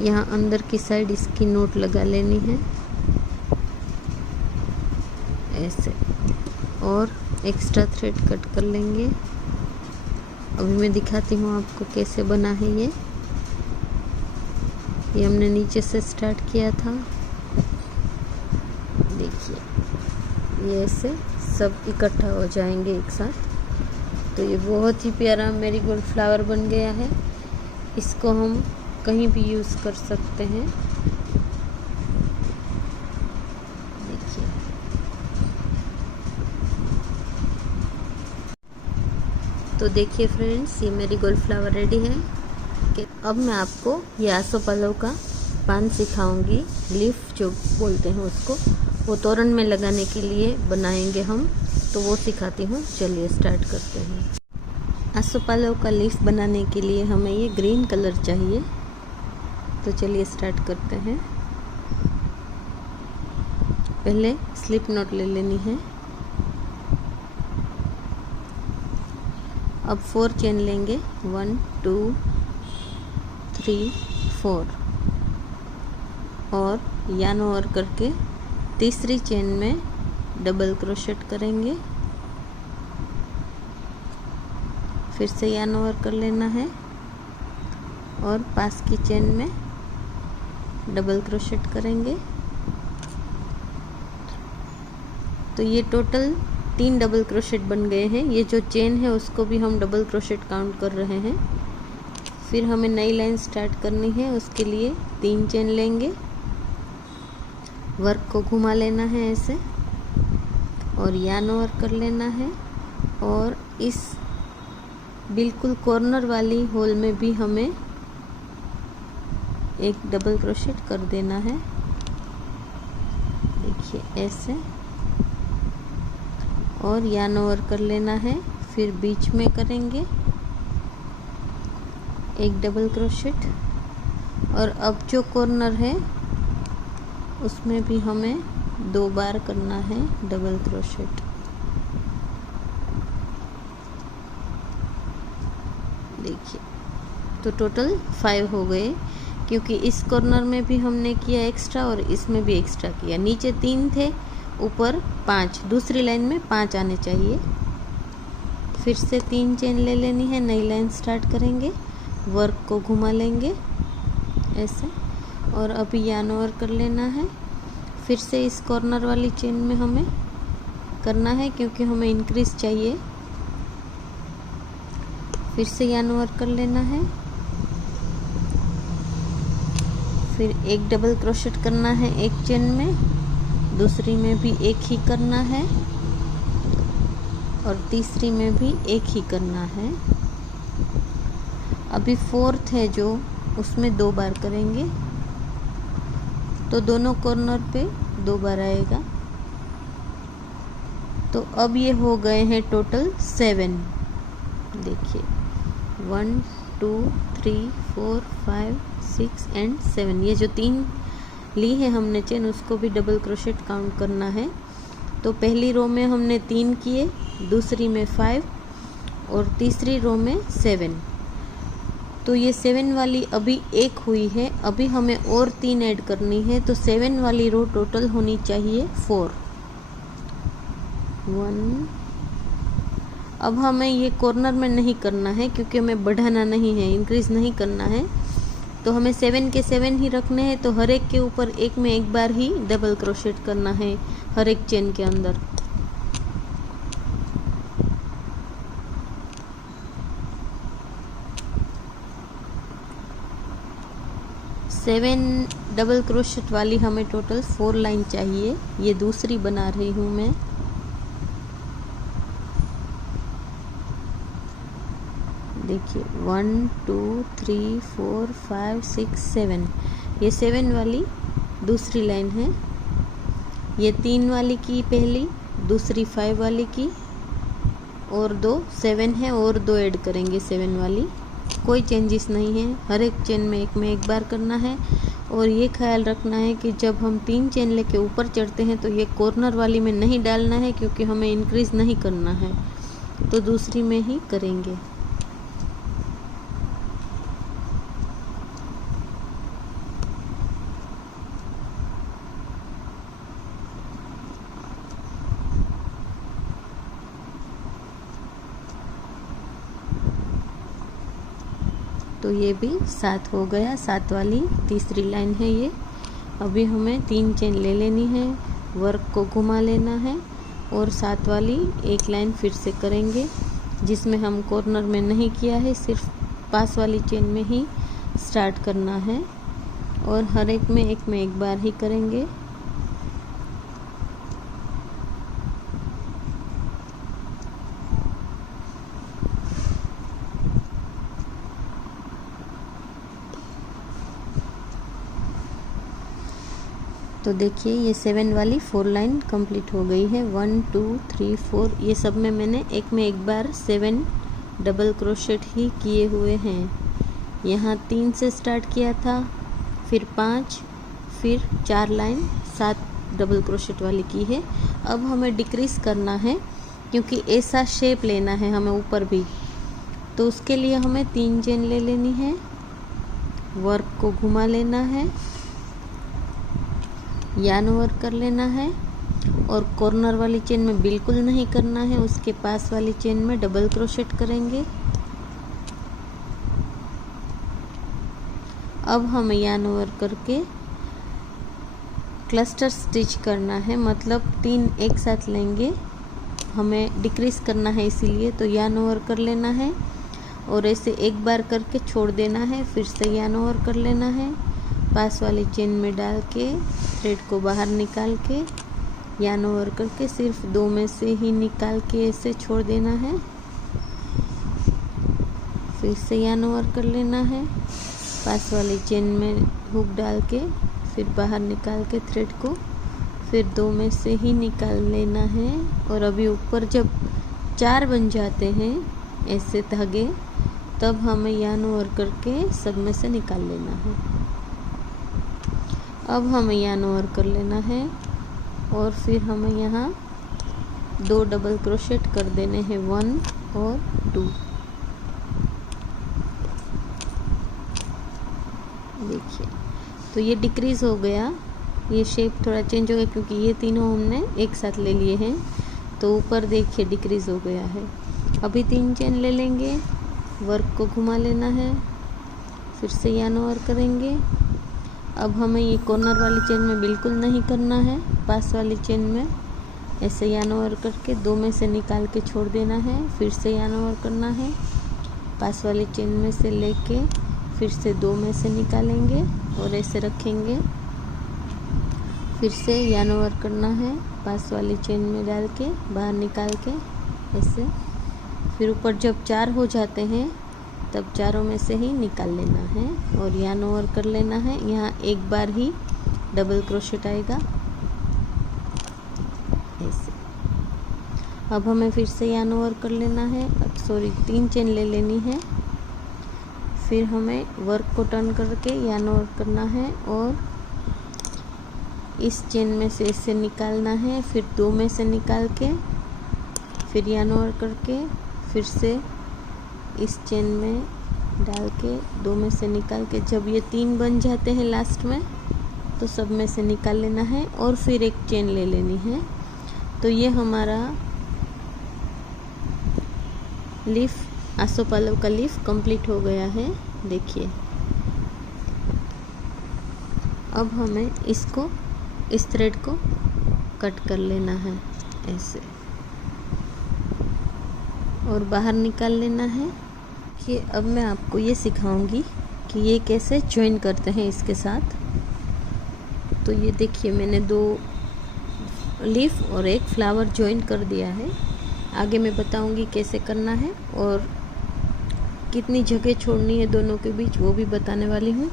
यहाँ अंदर की साइड इसकी नोट लगा लेनी है ऐसे, और एक्स्ट्रा थ्रेड कट कर लेंगे। अभी मैं दिखाती हूँ आपको कैसे बना है ये हमने नीचे से स्टार्ट किया था। देखिए ये ऐसे सब इकट्ठा हो जाएंगे एक साथ। तो ये बहुत ही प्यारा मैरीगोल्ड फ्लावर बन गया है। इसको हम कहीं भी यूज़ कर सकते हैं। देखिए तो देखिए फ्रेंड्स, ये मैरीगोल्ड फ्लावर रेडी है। कि अब मैं आपको ये आसोपालव का पान सिखाऊंगी। लीफ जो बोलते हैं उसको, वो तोरण में लगाने के लिए बनाएंगे हम, तो वो सिखाती हूँ। चलिए स्टार्ट करते हैं। आसोपालव का लीफ बनाने के लिए हमें ये ग्रीन कलर चाहिए, तो चलिए स्टार्ट करते हैं। पहले स्लिप नॉट ले लेनी है। अब 4 चेन लेंगे, 1 2 3 4, और यार्न ओवर करके तीसरी चेन में डबल क्रोशेट करेंगे, फिर से यार्न ओवर कर लेना है और पास की चेन में डबल क्रोशेट करेंगे। तो ये टोटल 3 डबल क्रोशेट बन गए हैं। ये जो चेन है उसको भी हम डबल क्रोशेट काउंट कर रहे हैं। फिर हमें नई लाइन स्टार्ट करनी है, उसके लिए 3 चेन लेंगे, वर्क को घुमा लेना है ऐसे और यार्न ओवर कर लेना है, और इस बिल्कुल कॉर्नर वाली होल में भी हमें एक डबल क्रोशेट कर देना है। देखिए ऐसे, और यार्न ओवर कर लेना है। फिर बीच में करेंगे एक डबल क्रोशेट, और अब जो कॉर्नर है उसमें भी हमें 2 बार करना है डबल क्रोशेट। देखिए तो टोटल 5 हो गए, क्योंकि इस कॉर्नर में भी हमने किया एक्स्ट्रा और इसमें भी एक्स्ट्रा किया। नीचे 3 थे, ऊपर 5, दूसरी लाइन में 5 आने चाहिए। फिर से 3 चेन ले लेनी है, नई लाइन स्टार्ट करेंगे, वर्क को घुमा लेंगे ऐसे, और अभी यार्न ओवर कर लेना है। फिर से इस कॉर्नर वाली चेन में हमें करना है क्योंकि हमें इंक्रीज चाहिए। फिर से यार्न ओवर कर लेना है, फिर एक डबल क्रोशेट करना है एक चेन में, दूसरी में भी एक ही करना है और तीसरी में भी एक ही करना है। अभी फोर्थ है जो, उसमें 2 बार करेंगे तो दोनों कॉर्नर पे 2 बार आएगा। तो अब ये हो गए हैं टोटल 7। देखिए 1 2 3 4 5 6 एंड 7। ये जो 3 ली है हमने चेन, उसको भी डबल क्रोशेट काउंट करना है। तो पहली रो में हमने 3 किए, दूसरी में 5 और तीसरी रो में 7। तो ये 7 वाली अभी एक हुई है, अभी हमें और 3 ऐड करनी है। तो 7 वाली रो टोटल होनी चाहिए 4। 1। अब हमें ये कॉर्नर में नहीं करना है क्योंकि हमें बढ़ाना नहीं है, इंक्रीज नहीं करना है। तो हमें 7 के 7 ही रखने हैं। तो हर एक के ऊपर एक में एक बार ही डबल क्रोशेट करना है हर एक चेन के अंदर। सेवन डबल क्रोशेट वाली हमें टोटल 4 लाइन चाहिए। ये दूसरी बना रही हूँ मैं। देखिए 1 2 3 4 5 6 7। ये 7 वाली दूसरी लाइन है। ये 3 वाली की पहली, दूसरी 5 वाली की और 2 7 है और 2 ऐड करेंगे 7 वाली। कोई चेंजेस नहीं है, हर एक चेन में एक बार करना है। और ये ख्याल रखना है कि जब हम 3 चेन लेके ऊपर चढ़ते हैं तो ये कॉर्नर वाली में नहीं डालना है क्योंकि हमें इंक्रीज नहीं करना है, तो दूसरी में ही करेंगे। तो ये भी 7 हो गया। 7 वाली तीसरी लाइन है ये। अभी हमें 3 चेन ले लेनी है, वर्क को घुमा लेना है और 7 वाली एक लाइन फिर से करेंगे जिसमें हम कॉर्नर में नहीं किया है, सिर्फ पास वाली चेन में ही स्टार्ट करना है और हर एक में एक बार ही करेंगे। तो देखिए ये 7 वाली 4 लाइन कंप्लीट हो गई है। 1 2 3 4 ये सब में मैंने एक बार 7 डबल क्रोशेट ही किए हुए हैं। यहाँ 3 से स्टार्ट किया था, फिर 5, फिर 4 लाइन 7 डबल क्रोशेट वाली की है। अब हमें डिक्रीज करना है क्योंकि ऐसा शेप लेना है हमें ऊपर भी, तो उसके लिए हमें 3 चेन ले लेनी है, वर्क को घुमा लेना है, यार्न ओवर कर लेना है और कॉर्नर वाली चेन में बिल्कुल नहीं करना है, उसके पास वाली चेन में डबल क्रोशेट करेंगे। अब हमें यार्न ओवर करके क्लस्टर स्टिच करना है, मतलब 3 एक साथ लेंगे, हमें डिक्रीज करना है इसीलिए। तो यार्न ओवर कर लेना है और ऐसे एक बार करके छोड़ देना है, फिर से यार्न ओवर कर लेना है, पास वाली चेन में डाल के थ्रेड को बाहर निकाल के यार्न ओवर करके सिर्फ 2 में से ही निकाल के ऐसे छोड़ देना है, फिर से यार्न ओवर कर लेना है, पास वाली चेन में हुक डाल के फिर बाहर निकाल के थ्रेड को फिर 2 में से ही निकाल लेना है। और अभी ऊपर जब 4 बन जाते हैं ऐसे धागे, तब हमें यार्न ओवर करके सब में से निकाल लेना है। अब हमें यार्न ओवर कर लेना है और फिर हमें यहाँ 2 डबल क्रोशेट कर देने हैं, 1 और 2। देखिए तो ये डिक्रीज हो गया, ये शेप थोड़ा चेंज हो गया क्योंकि ये तीनों हमने एक साथ ले लिए हैं, तो ऊपर देखिए डिक्रीज हो गया है। अभी 3 चेन ले लेंगे, वर्क को घुमा लेना है, फिर से यार्न ओवर करेंगे, अब हमें ये कॉर्नर वाली चेन में बिल्कुल नहीं करना है, पास वाली चेन में ऐसे यार्न ओवर करके 2 में से निकाल के छोड़ देना है, फिर से यार्न ओवर करना है, पास वाली चेन में से लेके फिर से 2 में से निकालेंगे और ऐसे रखेंगे, फिर से यार्न ओवर करना है, पास वाली चेन में डाल के बाहर निकाल के ऐसे, फिर ऊपर जब 4 हो जाते हैं तब चारों में से ही निकाल लेना है और यार्न ओवर कर लेना है। यहाँ एक बार ही डबल क्रोशेट आएगा ऐसे। अब हमें फिर से यार्न ओवर कर लेना है, 3 चेन ले लेनी है, फिर हमें वर्क को टर्न करके यार्न ओवर करना है और इस चेन में से इसे निकालना है, फिर 2 में से निकाल के फिर यार्न ओवर करके फिर से इस चेन में डाल के 2 में से निकाल के जब ये 3 बन जाते हैं लास्ट में तो सब में से निकाल लेना है और फिर एक चेन ले लेनी है। तो ये हमारा लीफ आसोपालव का लीफ कंप्लीट हो गया है। देखिए अब हमें इसको इस थ्रेड को कट कर लेना है ऐसे और बाहर निकाल लेना है कि अब मैं आपको ये सिखाऊंगी कि ये कैसे ज्वाइन करते हैं इसके साथ। तो ये देखिए मैंने 2 लीफ और एक फ्लावर ज्वाइन कर दिया है। आगे मैं बताऊंगी कैसे करना है और कितनी जगह छोड़नी है दोनों के बीच वो भी बताने वाली हूँ।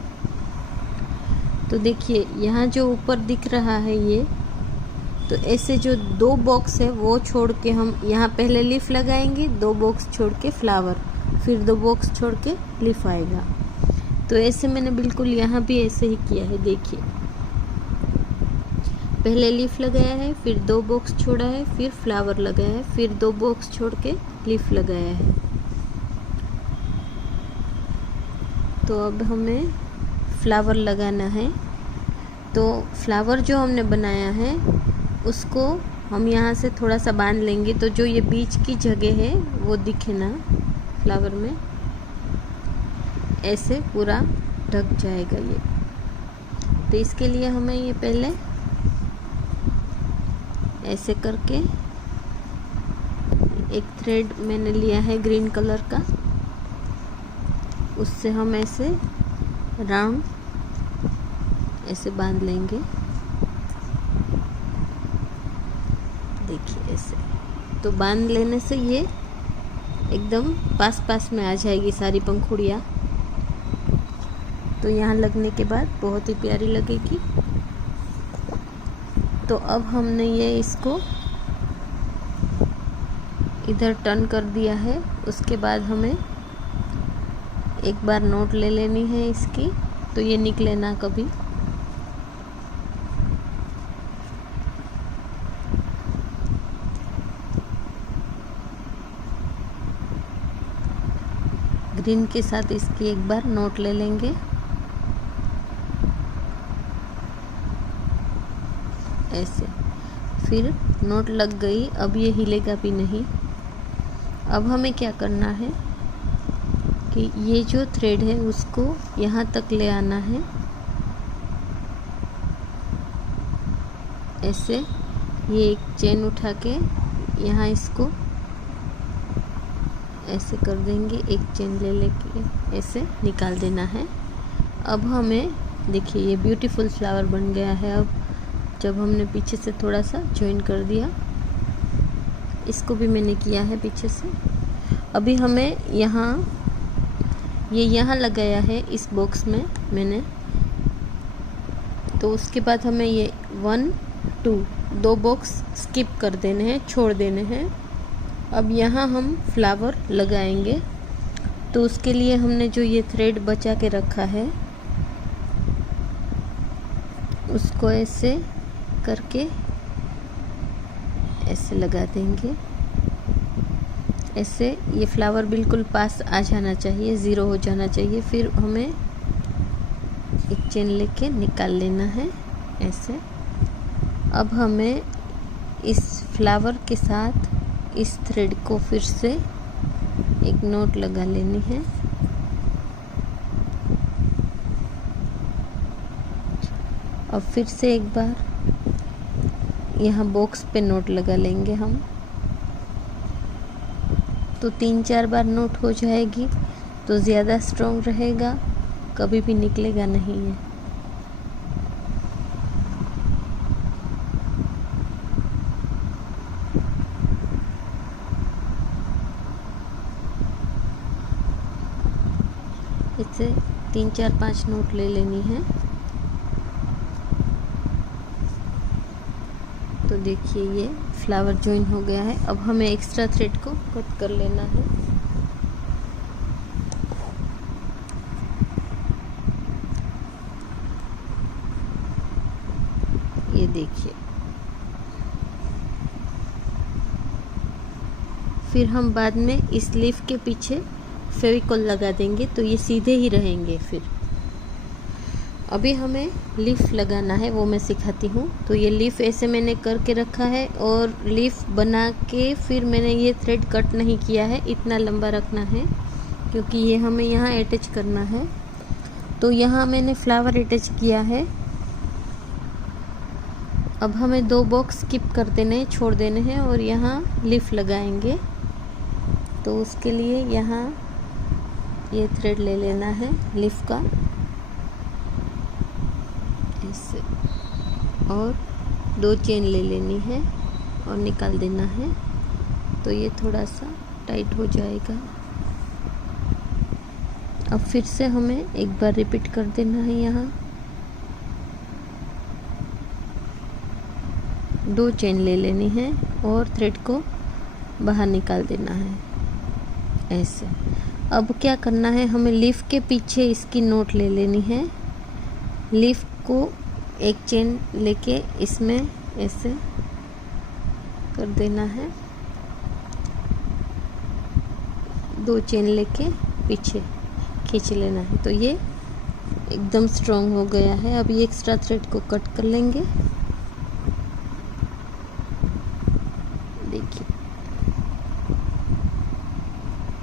तो देखिए यहाँ जो ऊपर दिख रहा है ये, तो ऐसे जो 2 बॉक्स है वो छोड़ के हम यहाँ पहले लीफ लगाएंगे, 2 बॉक्स छोड़ के फ्लावर, फिर 2 बॉक्स छोड़ के लीफ आएगा। तो ऐसे मैंने बिल्कुल यहाँ भी ऐसे ही किया है। देखिए पहले लीफ लगाया है, फिर 2 बॉक्स छोड़ा है, फिर फ्लावर लगाया है, फिर 2 बॉक्स छोड़ के लीफ लगाया है। तो अब हमें फ्लावर लगाना है। तो फ्लावर जो हमने बनाया है उसको हम यहाँ से थोड़ा सा बांध लेंगे, तो जो ये बीच की जगह है वो दिखे ना फ्लावर में, ऐसे पूरा ढक जाएगा ये। तो इसके लिए हमें ये पहले ऐसे करके एक थ्रेड मैंने लिया है ग्रीन कलर का, उससे हम ऐसे राउंड ऐसे बांध लेंगे। देखिए ऐसे, तो बांध लेने से ये एकदम पास पास में आ जाएगी सारी पंखुड़ियाँ। तो यहाँ लगने के बाद बहुत ही प्यारी लगेगी। तो अब हमने ये इसको इधर टर्न कर दिया है। उसके बाद हमें एक बार नोट ले लेनी है इसकी, तो ये निकले ना कभी। ग्रीन के साथ इसकी एक बार नोट ले लेंगे ऐसे, फिर नोट लग गई। अब ये हिलेगा भी नहीं। अब हमें क्या करना है कि ये जो थ्रेड है उसको यहाँ तक ले आना है ऐसे। ये एक चेन उठा के यहाँ इसको ऐसे कर देंगे, एक चेन ले लेके ऐसे निकाल देना है। अब हमें देखिए ये ब्यूटीफुल फ्लावर बन गया है। अब जब हमने पीछे से थोड़ा सा ज्वाइन कर दिया, इसको भी मैंने किया है पीछे से। अभी हमें यहाँ ये यहाँ लगाया है इस बॉक्स में मैंने, तो उसके बाद हमें ये 1 2 बॉक्स स्किप कर देने हैं, छोड़ देने हैं। अब यहाँ हम फ्लावर लगाएंगे। तो उसके लिए हमने जो ये थ्रेड बचा के रखा है उसको ऐसे करके ऐसे लगा देंगे ऐसे। ये फ्लावर बिल्कुल पास आ जाना चाहिए, 0 हो जाना चाहिए। फिर हमें एक चेन लेके निकाल लेना है ऐसे। अब हमें इस फ्लावर के साथ इस थ्रेड को फिर से एक नोट लगा लेनी है अब फिर से एक बार यहाँ बॉक्स पे नोट लगा लेंगे हम, तो 3-4 बार नोट हो जाएगी तो ज़्यादा स्ट्रॉन्ग रहेगा, कभी भी निकलेगा नहीं है। इससे 3-4-5 नोट ले लेनी है। तो देखिए ये फ्लावर ज्वाइन हो गया है। अब हमें एक्स्ट्रा थ्रेड को कट कर लेना है। ये देखिए, फिर हम बाद में इस लीफ के पीछे फेविकॉल लगा देंगे तो ये सीधे ही रहेंगे। फिर अभी हमें लीफ लगाना है, वो मैं सिखाती हूँ। तो ये लीफ ऐसे मैंने करके रखा है और लीफ बना के फिर मैंने ये थ्रेड कट नहीं किया है, इतना लंबा रखना है क्योंकि ये हमें यहाँ अटैच करना है। तो यहाँ मैंने फ्लावर अटैच किया है। अब हमें 2 बॉक्स स्किप कर देने, छोड़ देने हैं और यहाँ लीफ लगाएंगे। तो उसके लिए यहाँ ये थ्रेड ले लेना है लीफ का ऐसे, और 2 चेन ले लेनी है और निकाल देना है। तो ये थोड़ा सा टाइट हो जाएगा। अब फिर से हमें एक बार रिपीट कर देना है। यहाँ 2 चेन ले लेनी है और थ्रेड को बाहर निकाल देना है ऐसे। अब क्या करना है, हमें लीफ के पीछे इसकी नोट ले लेनी है। लीफ को एक चेन लेके इसमें ऐसे कर देना है, 2 चेन लेके पीछे खींच लेना है। तो ये एकदम स्ट्रॉन्ग हो गया है। अब ये एक्स्ट्रा थ्रेड को कट कर लेंगे। देखिए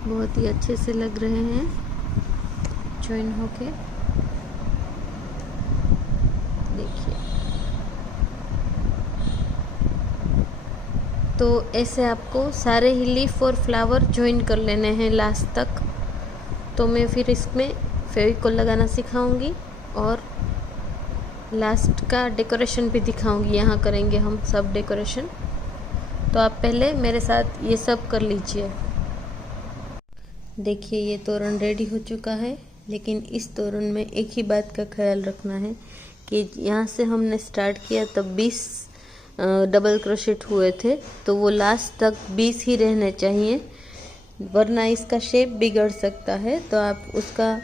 बहुत ही अच्छे से लग रहे हैं ज्वाइन होके। देखिए तो ऐसे आपको सारे ही लीफ और फ्लावर ज्वाइन कर लेने हैं लास्ट तक। तो मैं फिर इसमें फेविकॉल लगाना सिखाऊंगी और लास्ट का डेकोरेशन भी दिखाऊंगी। यहाँ करेंगे हम सब डेकोरेशन। तो आप पहले मेरे साथ ये सब कर लीजिए। देखिए ये तोरण रेडी हो चुका है, लेकिन इस तोरण में एक ही बात का ख्याल रखना है कि यहाँ से हमने स्टार्ट किया तब 20 डबल क्रोशेट हुए थे, तो वो लास्ट तक 20 ही रहने चाहिए, वरना इसका शेप बिगड़ सकता है। तो आप उसका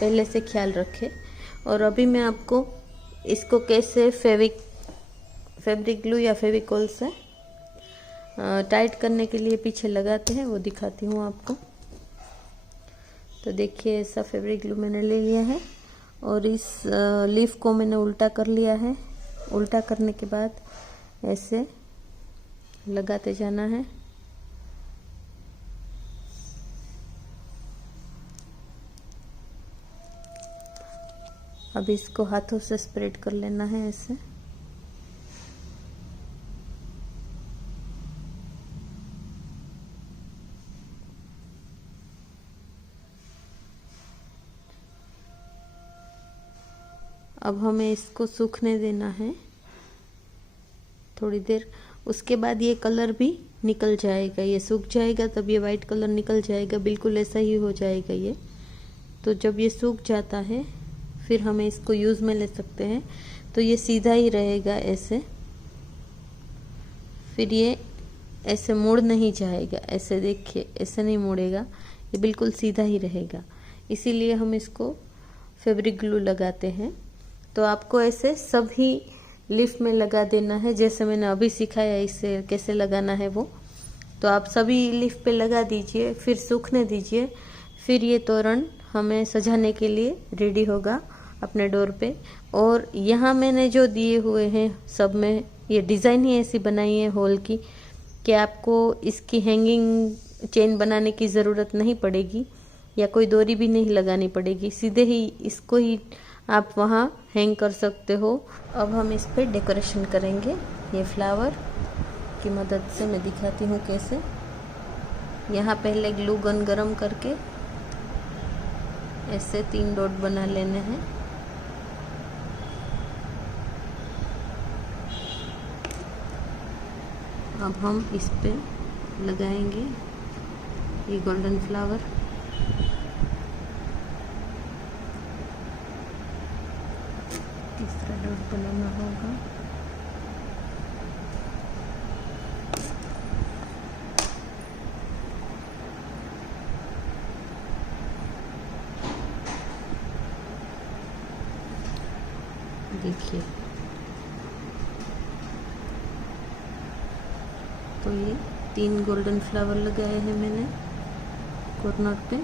पहले से ख्याल रखें। और अभी मैं आपको इसको कैसे फैब्रिक ग्लू या फेविकॉल से टाइट करने के लिए पीछे लगाते हैं वो दिखाती हूँ आपको। तो देखिए ऐसा फैब्रिक ग्लू मैंने ले लिया है और इस लीफ को मैंने उल्टा कर लिया है। उल्टा करने के बाद ऐसे लगाते जाना है। अब इसको हाथों से स्प्रेड कर लेना है ऐसे। अब हमें इसको सूखने देना है थोड़ी देर। उसके बाद ये कलर भी निकल जाएगा, ये सूख जाएगा तब ये वाइट कलर निकल जाएगा, बिल्कुल ऐसा ही हो जाएगा ये। तो जब ये सूख जाता है फिर हमें इसको यूज़ में ले सकते हैं। तो ये सीधा ही रहेगा ऐसे, फिर ये ऐसे मुड़ नहीं जाएगा। ऐसे देखिए ऐसे नहीं मुड़ेगा, ये बिल्कुल सीधा ही रहेगा। इसीलिए हम इसको फैब्रिक ग्लू लगाते हैं। तो आपको ऐसे सभी लीफ में लगा देना है, जैसे मैंने अभी सिखाया इससे कैसे लगाना है वो। तो आप सभी लीफ पे लगा दीजिए, फिर सूखने दीजिए। फिर ये तोरण हमें सजाने के लिए रेडी होगा अपने डोर पे। और यहाँ मैंने जो दिए हुए हैं सब में ये डिज़ाइन ही ऐसी बनाई है होल की कि आपको इसकी हैंगिंग चेन बनाने की ज़रूरत नहीं पड़ेगी या कोई डोरी भी नहीं लगानी पड़ेगी। सीधे ही इसको ही आप वहाँ हैंग कर सकते हो। अब हम इस पे डेकोरेशन करेंगे। ये फ्लावर की मदद से मैं दिखाती हूँ कैसे। यहाँ पहले ग्लू गन गरम करके ऐसे 3 डॉट बना लेने हैं। अब हम इस पे लगाएंगे ये गोल्डन फ्लावर। तीसरा डॉट बनाना होगा। देखिए, तो ये 3 गोल्डन फ्लावर लगाए हैं मैंने कॉर्नर पे।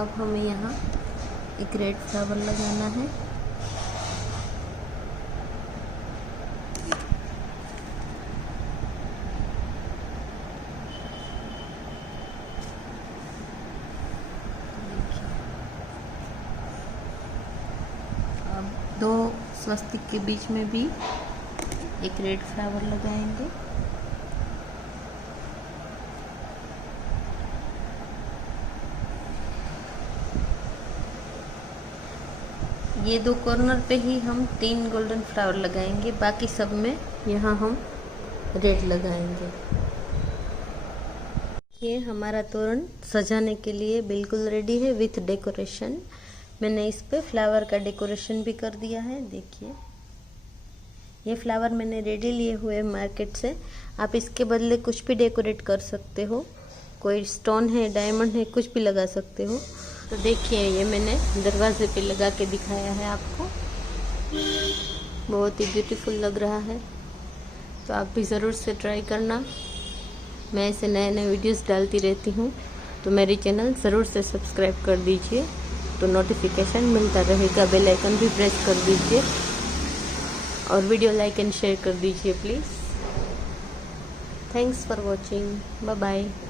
अब हमें यहाँ एक रेड फ्लावर लगाना है। अब 2 स्वस्तिक के बीच में भी एक रेड फ्लावर लगाएंगे। ये 2 कॉर्नर पे ही हम 3 गोल्डन फ्लावर लगाएंगे, बाकी सब में यहाँ हम रेड लगाएंगे। ये हमारा तोरण सजाने के लिए बिल्कुल रेडी है विथ डेकोरेशन। मैंने इस पे फ्लावर का डेकोरेशन भी कर दिया है। देखिए, ये फ्लावर मैंने रेडी लिए हुए मार्केट से। आप इसके बदले कुछ भी डेकोरेट कर सकते हो। कोई स्टोन है, डायमंड है, कुछ भी लगा सकते हो। तो देखिए, ये मैंने दरवाजे पे लगा के दिखाया है आपको। बहुत ही ब्यूटीफुल लग रहा है। तो आप भी ज़रूर से ट्राई करना। मैं ऐसे नए नए वीडियोस डालती रहती हूँ, तो मेरी चैनल ज़रूर से सब्सक्राइब कर दीजिए, तो नोटिफिकेशन मिलता रहेगा। बेल आइकन भी प्रेस कर दीजिए और वीडियो लाइक एंड शेयर कर दीजिए please. Thanks for watching. Bye bye.